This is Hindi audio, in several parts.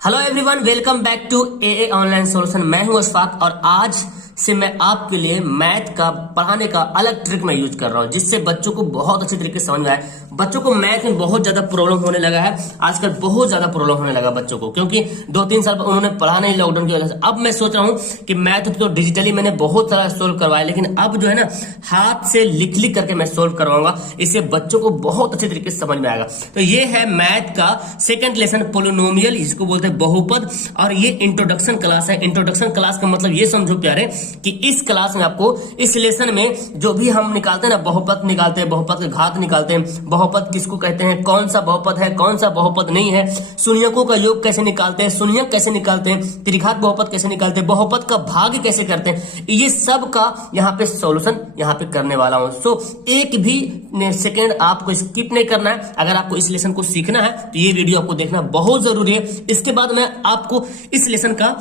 Hello everyone, welcome back to a online solution. मैं हूं अशफाक और आज से मैं आपके लिए मैथ का पढ़ाने का अलग ट्रिक मैं यूज कर रहा हूं, जिससे बच्चों को बहुत अच्छे तरीके से समझ में आए। बच्चों को मैथ में बहुत ज्यादा प्रॉब्लम होने लगा है आजकल, बहुत ज्यादा प्रॉब्लम होने लगा बच्चों को, क्योंकि 2-3 साल उन्होंने पढ़ा नहीं लॉकडाउन की वजह से। अब मैं सोच रहा हूं कि मैथ तो डिजिटली मैंने बहुत सारा सोल्व करवाया, लेकिन अब जो है ना हाथ से लिख लिख करके मैं सोल्व करवाऊंगा, इससे बच्चों को बहुत अच्छे तरीके से समझ में आएगा। तो ये है मैथ का सेकंड लेसन, पोलिनोमियल, इसको बोलते हैं बहुपद, और ये इंट्रोडक्शन क्लास है। इंट्रोडक्शन क्लास का मतलब ये समझो प्यारे कि इस क्लास में आपको, इस लेसन में जो भी हम निकालते हैं ना, बहुपद निकालते हैं, बहुपद के घात निकालते हैं, बहुपद किसको कहते हैं, कौन सा बहुपद है, कौन सा बहुपद नहीं है, शून्यकों का योग कैसे निकालते हैं, शून्यक कैसे निकालते हैं, त्रिघात बहुपद कैसे निकालते हैं, बहुपद का भाग कैसे करते हैं, ये सब का यहाँ पे सॉल्यूशन यहाँ पे करने वाला हूं। सो एक भी सेकेंड आपको स्किप नहीं करना है। अगर आपको इस लेसन को सीखना है तो ये वीडियो आपको देखना बहुत जरूरी है। इसके बाद मैं आपको इस लेसन का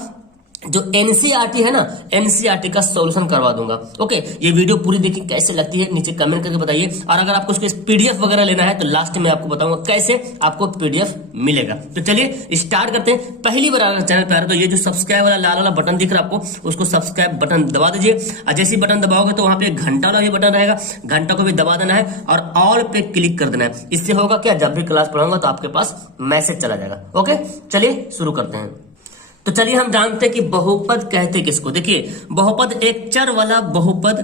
जो एनसीईआरटी है ना, एनसीईआरटी का सॉल्यूशन करवा दूंगा। ओके, ये वीडियो पूरी देखिए, कैसे लगती है नीचे कमेंट करके बताइए। और अगर आपको इसके पीडीएफ वगैरह लेना है तो लास्ट में आपको बताऊंगा कैसे आपको पीडीएफ मिलेगा। तो चलिए स्टार्ट करते हैं। पहली बार अगर चैनल पे आ रहे तो ये जो सब्सक्राइब वाला लाल वाला बटन दिख रहा है आपको, उसको सब्सक्राइब बटन दबा दीजिए। और जैसे ही बटन दबाओगे तो वहां पे घंटा वाला बटन रहेगा, घंटा को भी दबा देना है और ऑल पे क्लिक कर देना है। इससे होगा क्या, जब भी क्लास पढ़ाऊंगा तो आपके पास मैसेज चला जाएगा। ओके, चलिए शुरू करते हैं। तो चलिए हम जानते हैं कि बहुपद कहते किसको। देखिए, बहुपद एक चर वाला बहुपद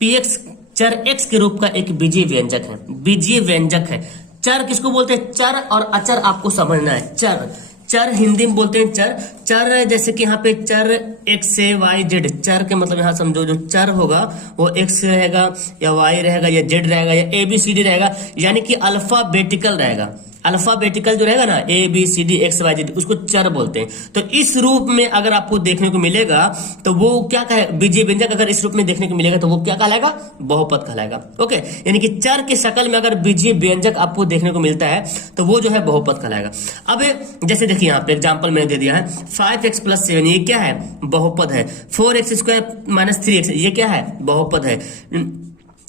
px, चर x के रूप का एक बीजीय व्यंजक है। बीजीय व्यंजक है। चर किसको बोलते हैं, चर और अचर आपको समझना है। चर, चर हिंदी में बोलते हैं चर। चर जैसे कि यहाँ पे चर x से y z, चर के मतलब यहाँ समझो जो चर होगा वो x रहेगा या y रहेगा या z रहेगा या ABCD रहेगा, यानी कि अल्फाबेटिकल रहेगा। अल्फाबेटिकल जो रहेगा ना, ABCD XYZ, उसको चर बोलते हैं। तो इस रूप में अगर आपको देखने को मिलेगा तो वो क्या कहे, बीजीय व्यंजक अगर इस रूप में देखने को मिलेगा तो वो क्या कहलाएगा, बहुपद कहलाएगा। ओके, यानी कि चर के शक्ल में अगर बीजीय व्यंजक आपको देखने को मिलता है तो वो जो है बहुपद कहलाएगा। अब जैसे देखिए यहाँ पे एग्जाम्पल मैंने दे दिया है, 5x + 7, ये क्या है, बहुपद है। 4x² - 3x, ये क्या है, बहुपद है।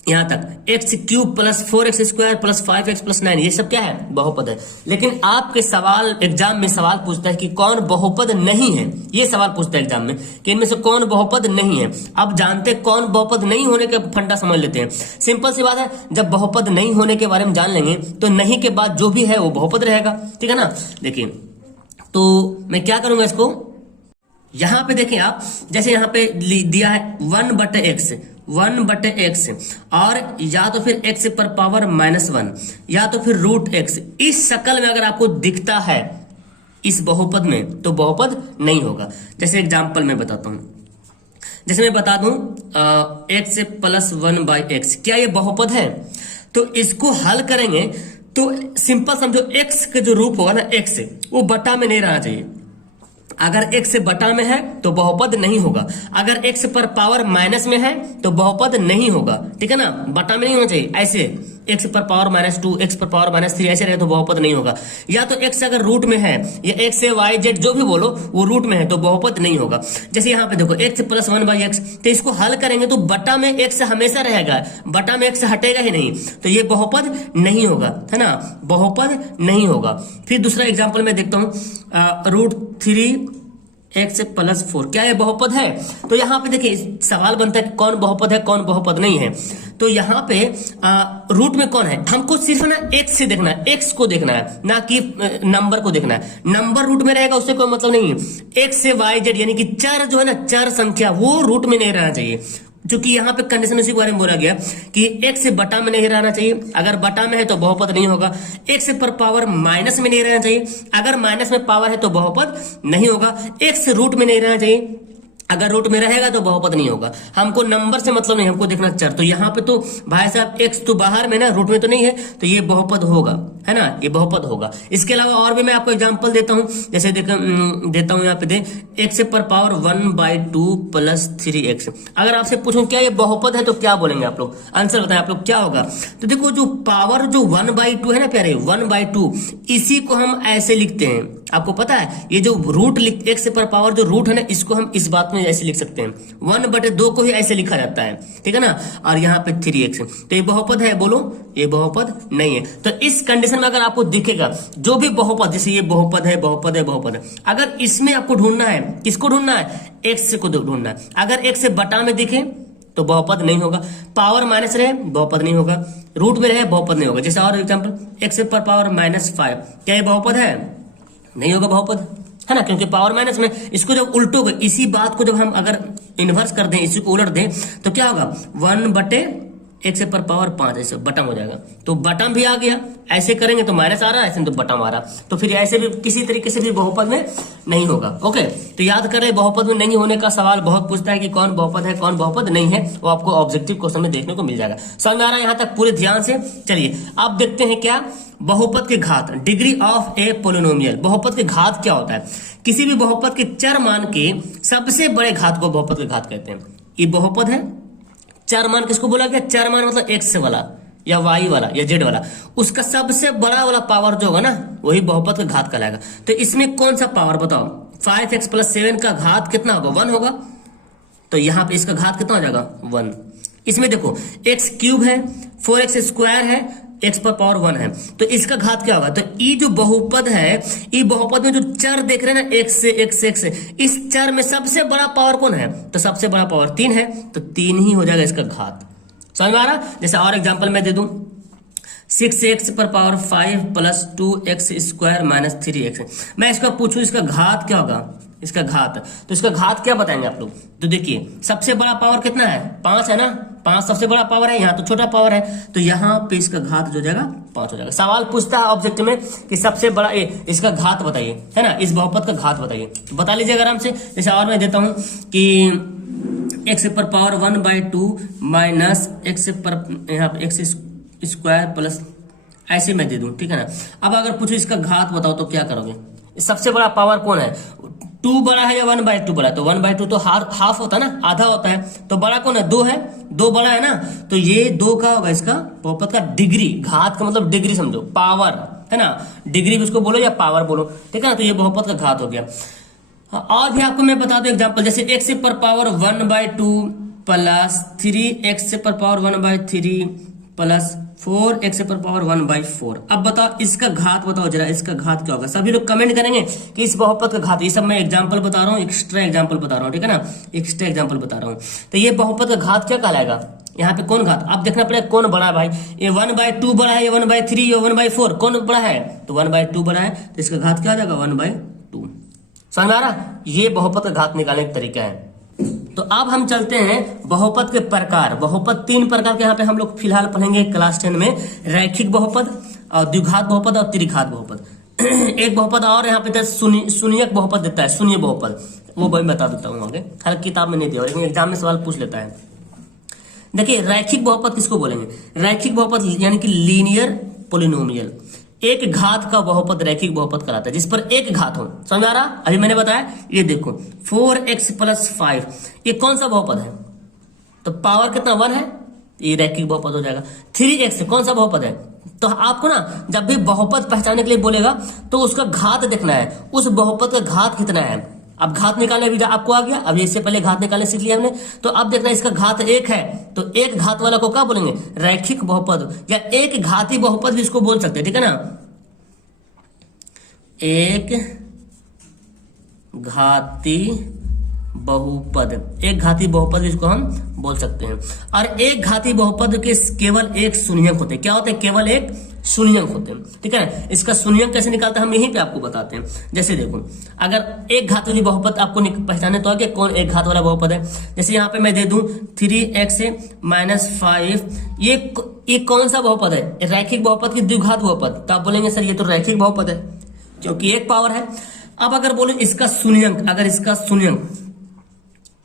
यहां तक x³ + 4x² + 5x + 9, ये सब क्या है, बहुपद है। लेकिन आपके सवाल एग्जाम में सवाल पूछता है कि कौन बहुपद नहीं है। ये सवाल पूछता है एग्जाम में कि इनमें से कौन बहुपद नहीं है। अब जानते हैं कौन बहुपद नहीं होने के फंडा समझ लेते हैं। सिंपल सी बात है, जब बहुपद नहीं होने के बारे में जान लेंगे तो नहीं के बाद जो भी है वो बहुपद रहेगा। ठीक है ना। देखिए, तो मैं क्या करूंगा, इसको यहां पे देखिए आप, जैसे यहां पे दिया है 1/x, 1/x, और या तो फिर x पर पावर -1 या तो फिर √x, इस शक्ल में अगर आपको दिखता है इस बहुपद में तो बहुपद नहीं होगा। जैसे एग्जांपल मैं बताता हूं, जैसे मैं बता दूं x + 1/x, क्या ये बहुपद है? तो इसको हल करेंगे तो सिंपल समझो, x के जो रूप होगा ना, x वो बटा में नहीं रहना चाहिए। अगर x बटा में है तो बहुपद नहीं होगा। अगर x पर पावर माइनस में है तो बहुपद नहीं होगा। ठीक है ना, बटा में नहीं होना चाहिए। ऐसे x पर पावर -2, x पर पावर -3 ऐसे रहे तो बहुपद नहीं होगा। या तो x अगर रूट में है, या x से y z जो भी बोलो वो रूट में है तो बहुपद नहीं होगा। जैसे यहाँ पे देखो x + 1/x, तो इसको हल करेंगे तो बटा में x हमेशा रहेगा, बटा में x हटेगा ही नहीं, तो ये बहुपद नहीं होगा, है ना, बहुपद नहीं होगा। फिर दूसरा एग्जाम्पल मैं देखता हूँ, √3x + 4, क्या ये बहुपद है? तो यहाँ पे देखिए सवाल बनता है कौन बहुपद है, कौन बहुपद नहीं है। तो यहाँ पे रूट में कौन है, हमको सिर्फ ना x से देखना है, x को देखना है, ना कि नंबर को देखना है। नंबर रूट में रहेगा उससे कोई मतलब नहीं है। x से y z यानी कि चर जो है ना, चर संख्या, वो रूट में नहीं रहना चाहिए। क्योंकि यहाँ पे कंडीशन उसी के बारे में बोला गया कि x बटा में नहीं रहना चाहिए। अगर बटा में है तो बहुपद नहीं होगा। x पर पावर माइनस में नहीं रहना चाहिए। अगर माइनस में पावर है तो बहुपद नहीं होगा। x रूट में नहीं रहना चाहिए। अगर रूट में रहेगा तो बहुपद नहीं होगा। हमको नंबर से मतलब नहीं, हमको देखना चर। तो यहाँ पे तो भाई साहब x तो बाहर में ना, रूट में तो नहीं है, तो ये बहुपद होगा, है ना, ये बहुपद होगा। इसके अलावा और भी मैं आपको एग्जांपल देता हूँ। जैसे देता हूँ यहाँ पे दे x पर पावर 1/2 + 3x। अगर आपसे पूछूं क्या ये बहुपद है तो क्या बोलेंगे आप लोग, आंसर बताएं आप लोग क्या होगा। तो देखो जो पावर जो 1/2 है ना प्यारे, 1/2, इसी को हम ऐसे लिखते हैं, आपको पता है ये जो रूट एक्स पर पावर जो रूट है ना, इसको हम इस बात में ऐसे लिख सकते हैं, 1/2 को ही ऐसे लिखा जाता है, ठीक है ना। और यहाँ पे 3x, तो ये बहुपद है, बोलो ये बहुपद नहीं है। तो इस कंडीशन में अगर आपको दिखेगा जो भी बहुपद, जैसे ये बहुपद है, बहुपद है, बहुपद है, अगर इसमें आपको ढूंढना है, किसको ढूंढना है, x को ढूंढना है। अगर x से बटा में दिखे तो बहुपद नहीं होगा, पावर माइनस रहे बहुपद नहीं होगा, रूट में रहे बहुपद नहीं होगा। जैसे और एग्जांपल, x पर पावर -5, क्या ये बहुपद है, नहीं होगा बहुपद, है ना, क्योंकि पावर माइनस में। इसको जब उल्टोगे, इसी बात को जब हम अगर इन्वर्स कर दें, इसी को उलट दें, तो क्या होगा, 1/x पर पावर 5, ऐसे बटम हो जाएगा। तो बटम भी आ गया, ऐसे करेंगे तो माइनस आ रहा है, ऐसे तो बटम आ रहा, तो फिर ऐसे भी किसी तरीके से भी बहुपद में नहीं होगा। ओके, तो याद कर रहे, बहुपद में नहीं होने का सवाल बहुत पूछता है कि कौन बहुपद है कौन बहुपद नहीं है, वो आपको ऑब्जेक्टिव क्वेश्चन में देखने को मिल जाएगा। समझ में आ रहा है यहाँ तक पूरे ध्यान से? चलिए अब देखते हैं क्या, बहुपद के घात, डिग्री ऑफ ए पोलिनोमियल। बहुपद के घात क्या होता है, किसी भी बहुपद के चर मान के सबसे बड़े घात को बहुपद के घात कहते हैं। ये बहुपद है, चर मान किसको बोला गया, चर मान मतलब x वाला या y वाला या z वाला, उसका सबसे बड़ा वाला पावर जो होगा ना, वही बहुपद का घात कहलाएगा। तो इसमें कौन सा पावर बताओ, 5x + 7 का घात कितना होगा, 1 होगा, तो यहाँ पे इसका घात कितना हो जाएगा, 1। इसमें देखो x³ है, 4x² है, x पर पावर 1 है, तो इसका घात क्या होगा। तो ये जो बहुपद है, ये बहुपद में जो चर देख रहे हैं ना, x से x, इस चर में सबसे बड़ा पावर कौन है, तो सबसे बड़ा पावर 3 है, तो 3 ही हो जाएगा इसका घात। समझ में आ रहा? जैसे और एग्जांपल मैं दे दूं, 6x पर पावर 5 + 2x² - 3x। मैं इसका पूछूं इसका घात क्या होगा, इसका घात, तो इसका घात क्या बताएंगे आप लोग। तो देखिए सबसे बड़ा पावर कितना है, 5 है ना, 5 सबसे बड़ा पावर है, यहाँ तो छोटा पावर है, तो यहाँ पे इसका घात जो जाएगा 5 हो जाएगा। सवाल पूछता है ऑब्जेक्ट में कि सबसे बड़ा इसका घात बताइए, है ना, इस बहुपद का घात बताइए, बता लीजिए आराम से। जैसे और मैं देता हूँ कि x पर पावर 1/2 माइनस x पर यहाँ पे x² प्लस, ऐसे मैं दे दूं, ठीक है ना। अब अगर पूछो इसका घात बताओ तो क्या करोगे, सबसे बड़ा पावर कौन है, 2 बड़ा है या 1/2 बड़ा है, तो 1/2 तो हाफ होता है ना, आधा होता है, तो बड़ा कौन है, 2 है, 2 बड़ा है ना, तो ये 2 का होगा इसका बहुपद का डिग्री। घात का मतलब डिग्री समझो, पावर है ना, डिग्री भी उसको बोलो या पावर बोलो, ठीक है ना। तो ये बहुपद का घात हो गया। और भी आपको मैं बता दूं एग्जांपल, जैसे x पर पावर 1/2 प्लस 3x पर पावर 1/3 प्लस 4x पर पावर 1/4। अब बताओ इसका घात बताओ जरा, इसका घात क्या होगा। सभी लोग कमेंट करेंगे कि इस बहुपद का घात, ये सब मैं एग्जांपल बता रहा हूँ, एक्स्ट्रा एग्जांपल बता रहा हूँ, ठीक है ना, एक्स्ट्रा एग्जांपल बता रहा हूँ। तो ये बहुपद का घात क्या कहलाएगा, यहाँ पे कौन घात, अब देखना पड़ेगा कौन बड़ा है भाई, ये 1/2 बड़ा है या 1/3 या 1/4, कौन बड़ा है, तो 1/2 बड़ा है, तो इसका घात क्या हो जाएगा, 1/2। समझ में आ रहा, ये बहुपद का घात निकालने का तरीका है। तो अब हम चलते हैं बहुपद के प्रकार। बहुपद 3 प्रकार के यहाँ पे हम लोग फिलहाल पढ़ेंगे क्लास 10 में, रैखिक बहुपद और द्विघात बहुपद और त्रिघात बहुपद। एक बहुपद और यहाँ पे शून्यक बहुपद देता है, शून्य बहुपद, वो मैं बता देता हूँ आगे, हर किताब में नहीं दिया, लेकिन एग्जाम में सवाल पूछ लेता है। देखिए रैखिक बहुपद किसको बोलेंगे, रैखिक बहुपद यानी कि लीनियर पोलिनोमियल, एक घात का बहुपद रैखिक बहुपद कहलाता है, जिस पर एक घात हो। समझ आ रहा, अभी मैंने बताया, ये देखो 4x + 5, ये कौन सा बहुपद है, तो पावर कितना 1 है, ये रैखिक बहुपद हो जाएगा। 3x कौन सा बहुपद है, तो आपको ना जब भी बहुपद पहचानने के लिए बोलेगा तो उसका घात देखना है, उस बहुपद का घात कितना है। अब घात निकालने भी आपको आ गया, अब इससे पहले घात निकालने सीख लिया हमने, तो अब देखना इसका घात 1 है, तो एक घात वाला को क्या बोलेंगे, रैखिक बहुपद या एक घाती बहुपद भी इसको बोल सकते हैं, ठीक है ना, एक घाती बहुपद, एक घाती बहुपद जिसको हम बोल सकते हैं। और एक घाती बहुपद के केवल एक शून्यक होते हैं, क्या होते हैं, केवल एक शून्यक होते हैं, ठीक है। इसका शून्यक कैसे निकालते हैं हम यहीं पे आपको बताते हैं। जैसे देखो अगर एक घाती बहुपद आपको पहचाने तो आगे कौन एक घात वाला बहुपद है, जैसे यहाँ पे मैं दे दूं 3x - 5, ये कौन सा बहुपद है, रैखिक बहुपद की द्विघात बहुपद, तो आप बोलेंगे सर ये तो रैखिक बहुपद है क्योंकि एक पावर है। अब अगर बोले इसका शून्यक, अगर इसका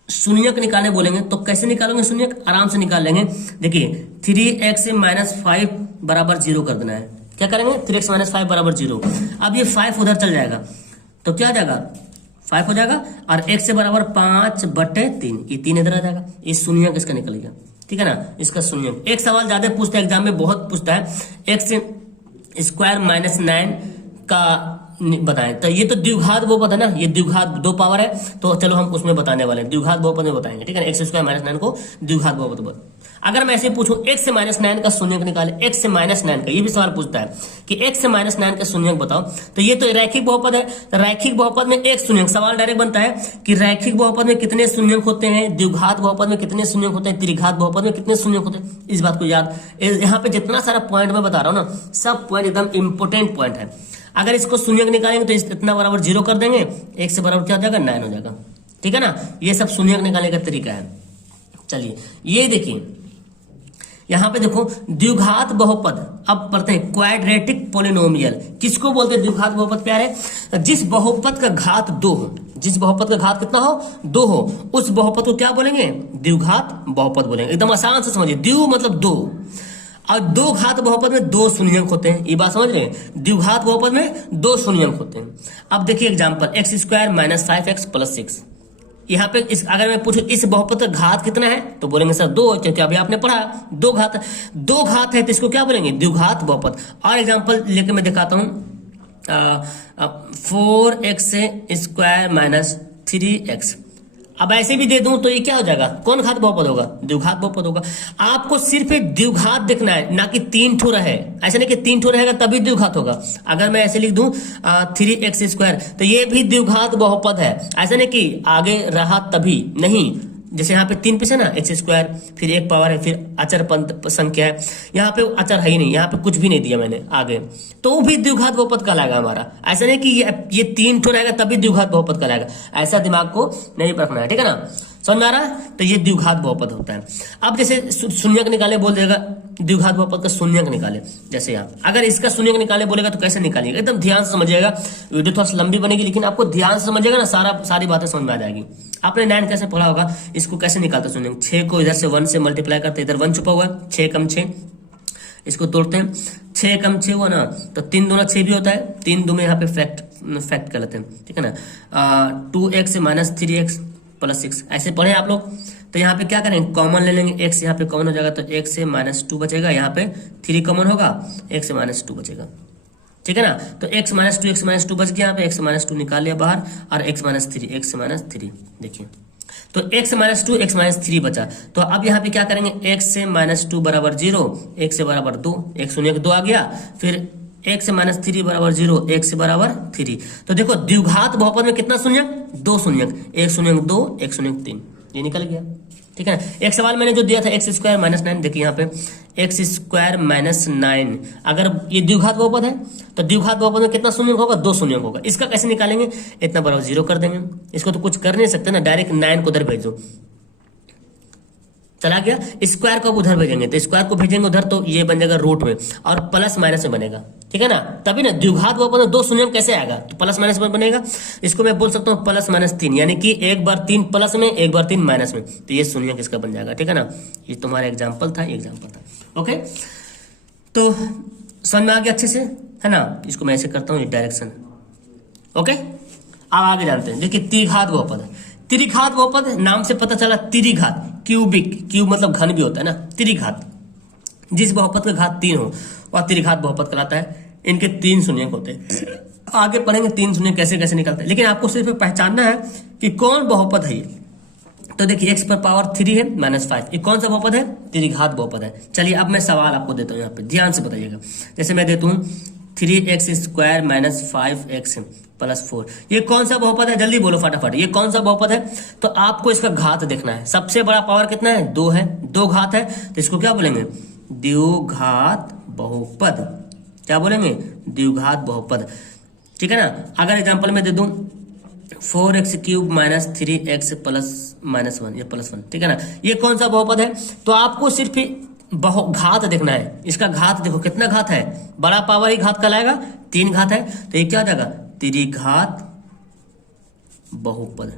शून्यक निकालने बोलेंगे तो कैसे निकालोगे शून्यक, आराम से निकाल लेंगे। देखिए 3x - 5 = 0 कर देना है, क्या करेंगे, 3x - 5 = 0। अब ये 5 उधर चल जाएगा तो क्या हो जाएगा, 5 हो जाएगा, और x = 5/3, ये 3 इधर आ जाएगा, ये शून्यक इसका निकल गया, ठीक है ना, इसका शून्यक। एक सवाल ज्यादा पूछता है एग्जाम में, बहुत पूछता है, x² - 9 का बताएं। तो ये तो द्विघात बहुपद है ना, ये द्विघात दो पावर है, तो चलो हम उसमें बताने वाले हैं, द्विघात बहुपद में बताएंगे, ठीक है ना। एक्स स्क्वायर माइनस 9 को द्विघात बहुपद बोल। अगर मैं ऐसे पूछूं एक्स से माइनस 9 का शून्यक निकाले, एक्स से माइनस 9 का, ये भी सवाल पूछता है कि एक्स से माइनस 9 का शून्यक बताओ, तो ये तो रैखिक बहुपद है, तो रैखिक बहुपद में एक शून्यक, सवाल डायरेक्ट बनता है कि रैखिक बहुपद में कितने शून्यक होते हैं, द्विघात बहुपद में कितने शून्यक होते हैं, त्रिघात बहुपद में कितने शून्यक होते हैं। इस बात को याद, यहाँ पे जितना सारा पॉइंट मैं बता रहा हूँ ना, सब पॉइंट एकदम इंपोर्टेंट पॉइंट है। अगर इसको शून्यक निकालेंगे तो इतना बराबर 0 कर देंगे, एक से बराबर क्या हो जाएगा, 9 हो जाएगा, ठीक है ना। ये सब शून्यक निकालने का तरीका है। चलिए ये देखिए, यहां पे देखो द्विघात बहुपद, अब पढ़ते हैं क्वाड्रेटिक पोलिनोमियल। किसको बोलते हैं द्विघात बहुपद प्यारे, जिस बहुपद का घात 2 हो, जिस बहुपद का घात कितना हो, 2 हो, उस बहुपद को क्या बोलेंगे, द्विघात बहुपद बोलेंगे। एकदम आसान से समझिए, द्वि मतलब 2, और दो घात बहुपद में 2 शून्यंक होते हैं, ये बात समझ रहे हैं, द्विघात बहुपद में 2 शून्यंक होते हैं। अब देखिए example, x square minus 5x plus 6, यहाँ पे अगर मैं पूछूं इस बहुपद का घात कितना है, तो बोलेंगे सर 2, क्योंकि अभी आपने पढ़ा 2 घात है, तो इसको क्या बोलेंगे, द्विघात बहुपद। और एग्जांपल लेके मैं दिखाता हूं, 4x स्क्वायर माइनस 3x, अब ऐसे भी दे दूं तो ये क्या हो जाएगा, कौन घात बहुपद होगा, द्विघात बहुपद होगा। आपको सिर्फ एक द्विघात देखना है, ना कि 3 ठो रहे, ऐसा नहीं कि 3 ठो रहेगा तभी द्विघात होगा। अगर मैं ऐसे लिख दूं 3x स्क्वायर, तो ये भी द्विघात बहुपद है, ऐसा नहीं कि आगे रहा तभी, नहीं। जैसे यहाँ पे 3 पीस है ना, एक्स स्क्वायर, फिर एक पावर है, फिर अचर संख्या है, यहाँ पे अचर है ही नहीं, यहाँ पे कुछ भी नहीं दिया मैंने आगे, तो वो भी द्विघात बहुपद कहलाएगा हमारा। ऐसा नहीं कि ये 3 ठो रहेगा तभी द्विघात बहुपद कहलाएगा, ऐसा दिमाग को नहीं रखना है, ठीक है ना। समझ में आ रहा है, तो ये द्विघात बहुपद होता है। अब जैसे शून्यक निकाले बोल देगा, द्विघात बहुपद का शून्यक निकाले, जैसे यहाँ अगर इसका शून्यक निकाले बोलेगा तो कैसे निकालिएगा, एकदम ध्यान से समझिएगा। वीडियो थोड़ा सा लंबी बनेगी, लेकिन आपको ध्यान से समझिएगा ना, सारी बातें समझ में आ जाएगी। आपने 9 कैसे पढ़ा होगा, इसको कैसे निकालते शून्यक, 6 को इधर से 1 से मल्टीप्लाई करते, इधर 1 छुपा हुआ है, 6 कम 6, इसको तोड़ते हैं, 6 कम 6 हुआ ना, तो 3 दूना 6 भी होता है, 3 दो में यहाँ पे फैक्ट कर लेते हैं, ठीक है ना। 2x माइनस 3x प्लस 6, ऐसे पढ़े आप लोग। तो यहाँ पे क्या करेंगे, कॉमन ले लेंगे, x यहाँ पे कॉमन हो जाएगा, तो x से माइनस 2 बचेगा, यहाँ पे 3 कॉमन होगा, x से माइनस 2 बचेगा, ठीक है ना। तो x माइनस 2 बच गया, यहाँ पे x माइनस 2 निकाल लिया बाहर, और x माइनस 3 देखिए, तो x माइनस 2 x माइनस 3 बचा। तो अब यहाँ पे क्या करेंगे, x से माइनस 2 बराबर 0, x से बराबर 2, एक शून्य 2 आ गया, फिर x से माइनस 3 बराबर 0, x से बराबर 3। तो देखो द्विघात बहुपद में कितना शून्यक, 2 शून्यक, एक शून्यक 2, एक शून्यक 3, ये निकल गया, ठीक है ना। एक सवाल मैंने जो दिया था एक्स स्क्वायर माइनस 9, देखिए यहाँ पे एक्स स्क्वायर माइनस 9, अगर ये द्विघात बहुपद है तो द्विघात बहुपद में कितना शून्यक होगा, 2 शून्यक होगा। इसका कैसे निकालेंगे, इतना बराबर 0 कर देंगे, इसको तो कुछ कर नहीं सकते ना, डायरेक्ट 9 को उधर भेज दो, चला गया। स्क्वायर को उधर भेजेंगे, तो स्क्वायर को भेजेंगे उधर, तो ये बन जाएगा रूट में, और प्लस माइनस में बनेगा, ठीक है ना। तभी ना द्विघात बहुपद में 2 शून्यक कैसे आएगा, तो प्लस माइनस में बनेगा। इसको मैं बोल सकता हूँ प्लस माइनस 3, यानी कि एक बार 3 प्लस में, एक बार 3 माइनस में, तो ये शून्यक इसका बन जाएगा, ठीक है ना। ये तुम्हारा एग्जाम्पल था, ओके। तो समझ में आ गया अच्छे से, है ना। इसको मैं ऐसे करता हूँ, डायरेक्शन, ओके। अब आगे जानते हैं, देखिए त्रिघात बहुपद, त्रिघात बहुपद नाम से पता चला, त्रिघात, क्यूबिक, क्यूब मतलब घन भी होता है ना, त्रिघात, जिस बहुपद का घात 3 हो वह त्रिघात बहुपद कहलाता है। इनके 3 शून्यक होते हैं, आगे पढ़ेंगे 3 शून्यक कैसे कैसे निकलते हैं, लेकिन आपको सिर्फ पहचानना है कि कौन बहुपद है ये। तो देखिए x पर पावर 3 है माइनस 5, ये कौन सा बहुपद है, त्रिघात बहुपद है। चलिए अब मैं सवाल आपको देता हूँ, यहाँ पे ध्यान से बताइएगा। जैसे मैं देता हूँ 3x square minus 5x plus 4, ये कौन सा बहुपद है, जल्दी बोलो फटाफट, ये कौन सा बहुपद है। तो आपको इसका घात देखना है, सबसे बड़ा पावर कितना है, 2 है, 2 घात है, तो इसको क्या बोलेंगे, द्विघात बहुपद, क्या बोलेंगे, द्विघात बहुपद, ठीक है ना। अगर एग्जांपल में दे दूं 4x cube minus 3x plus minus 1, ये प्लस 1, ठीक है ना। ये कौन सा बहुपद है, तो आपको सिर्फ घात देखना है, इसका घात देखो कितना घात है, बड़ा पावर ही घात कहलाएगा, 3 घात है, तो ये क्या हो जाएगा, त्रिघात बहुपद,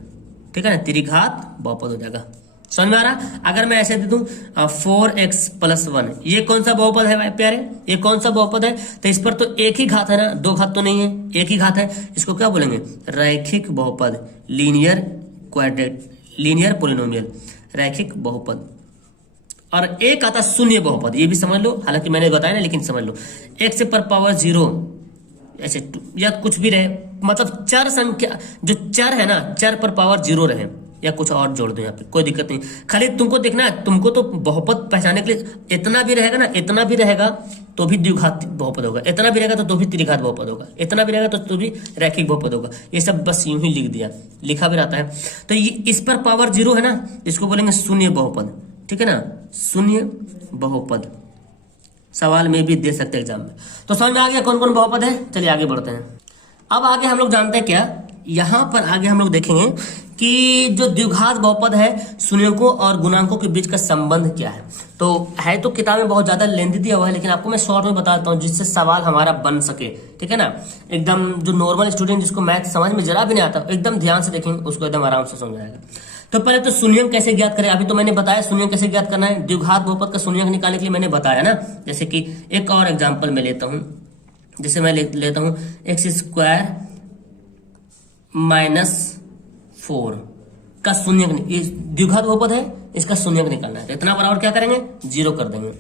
ठीक है ना, त्रिघात बहुपद हो जाएगा। समझ में आ रहा। अगर मैं ऐसे दे दूं 4x प्लस 1, ये कौन सा बहुपद है भाई प्यारे, ये कौन सा बहुपद है, तो इस पर तो एक ही घात है ना, 2 घात तो नहीं है, एक ही घात है, इसको क्या बोलेंगे, रैखिक बहुपद, लीनियर क्वाड्रेट, लीनियर पोलिनोमियल, रैखिक बहुपद। और एक आता शून्य बहुपद, ये भी समझ लो, हालांकि मैंने बताया ना, लेकिन समझ लो, x पर पावर 0, ऐसे या कुछ भी रहे, मतलब चर संख्या जो चर है ना, चर पर पावर 0 रहे, या कुछ और जोड़ दो यहाँ पे, कोई दिक्कत नहीं। खाली तुमको देखना है, तुमको तो बहुपद पहचानने के लिए इतना भी रहेगा ना, इतना भी रहेगा तो भी द्विघात बहुपद होगा, इतना भी रहेगा तो भी त्रिघात बहुपद होगा, इतना भी रहेगा तो भी रैखिक बहुपद होगा। ये सब बस यूं ही लिख दिया, लिखा भी रहता है। तो ये इस पर पावर 0 है ना, इसको बोलेंगे शून्य बहुपद, ठीक है ना, शून्य बहुपद। सवाल में भी दे सकते हैं एग्जाम में। तो समझ में आ गया कौन कौन बहुपद है। चलिए आगे बढ़ते हैं। अब आगे हम लोग जानते हैं क्या, यहां पर आगे हम लोग देखेंगे कि जो द्विघात बहुपद है, शून्यकों और गुणांकों के बीच का संबंध क्या है। तो है तो किताब में बहुत ज्यादा लेंथी दिया हुआ है, लेकिन आपको मैं शॉर्ट में बता देता हूँ जिससे सवाल हमारा बन सके, ठीक है ना। एकदम जो नॉर्मल स्टूडेंट जिसको मैथ समझ में जरा भी नहीं आता, एकदम ध्यान से देखेंगे, उसको एकदम आराम से समझ आएगा। तो पहले तो शून्यक कैसे ज्ञात करें, अभी तो मैंने बताया शून्यक कैसे ज्ञात करना है। द्विघात बहुपद का शून्यक निकालने के लिए मैंने बताया ना। जैसे कि एक और एग्जाम्पल मैं लेता हूं, जैसे मैं लेता हूं x² - 4 का शून्यक, द्विघात बहुपद है, इसका शून्यक निकालना है। तो इतना बराबर क्या करेंगे, 0 कर देंगे।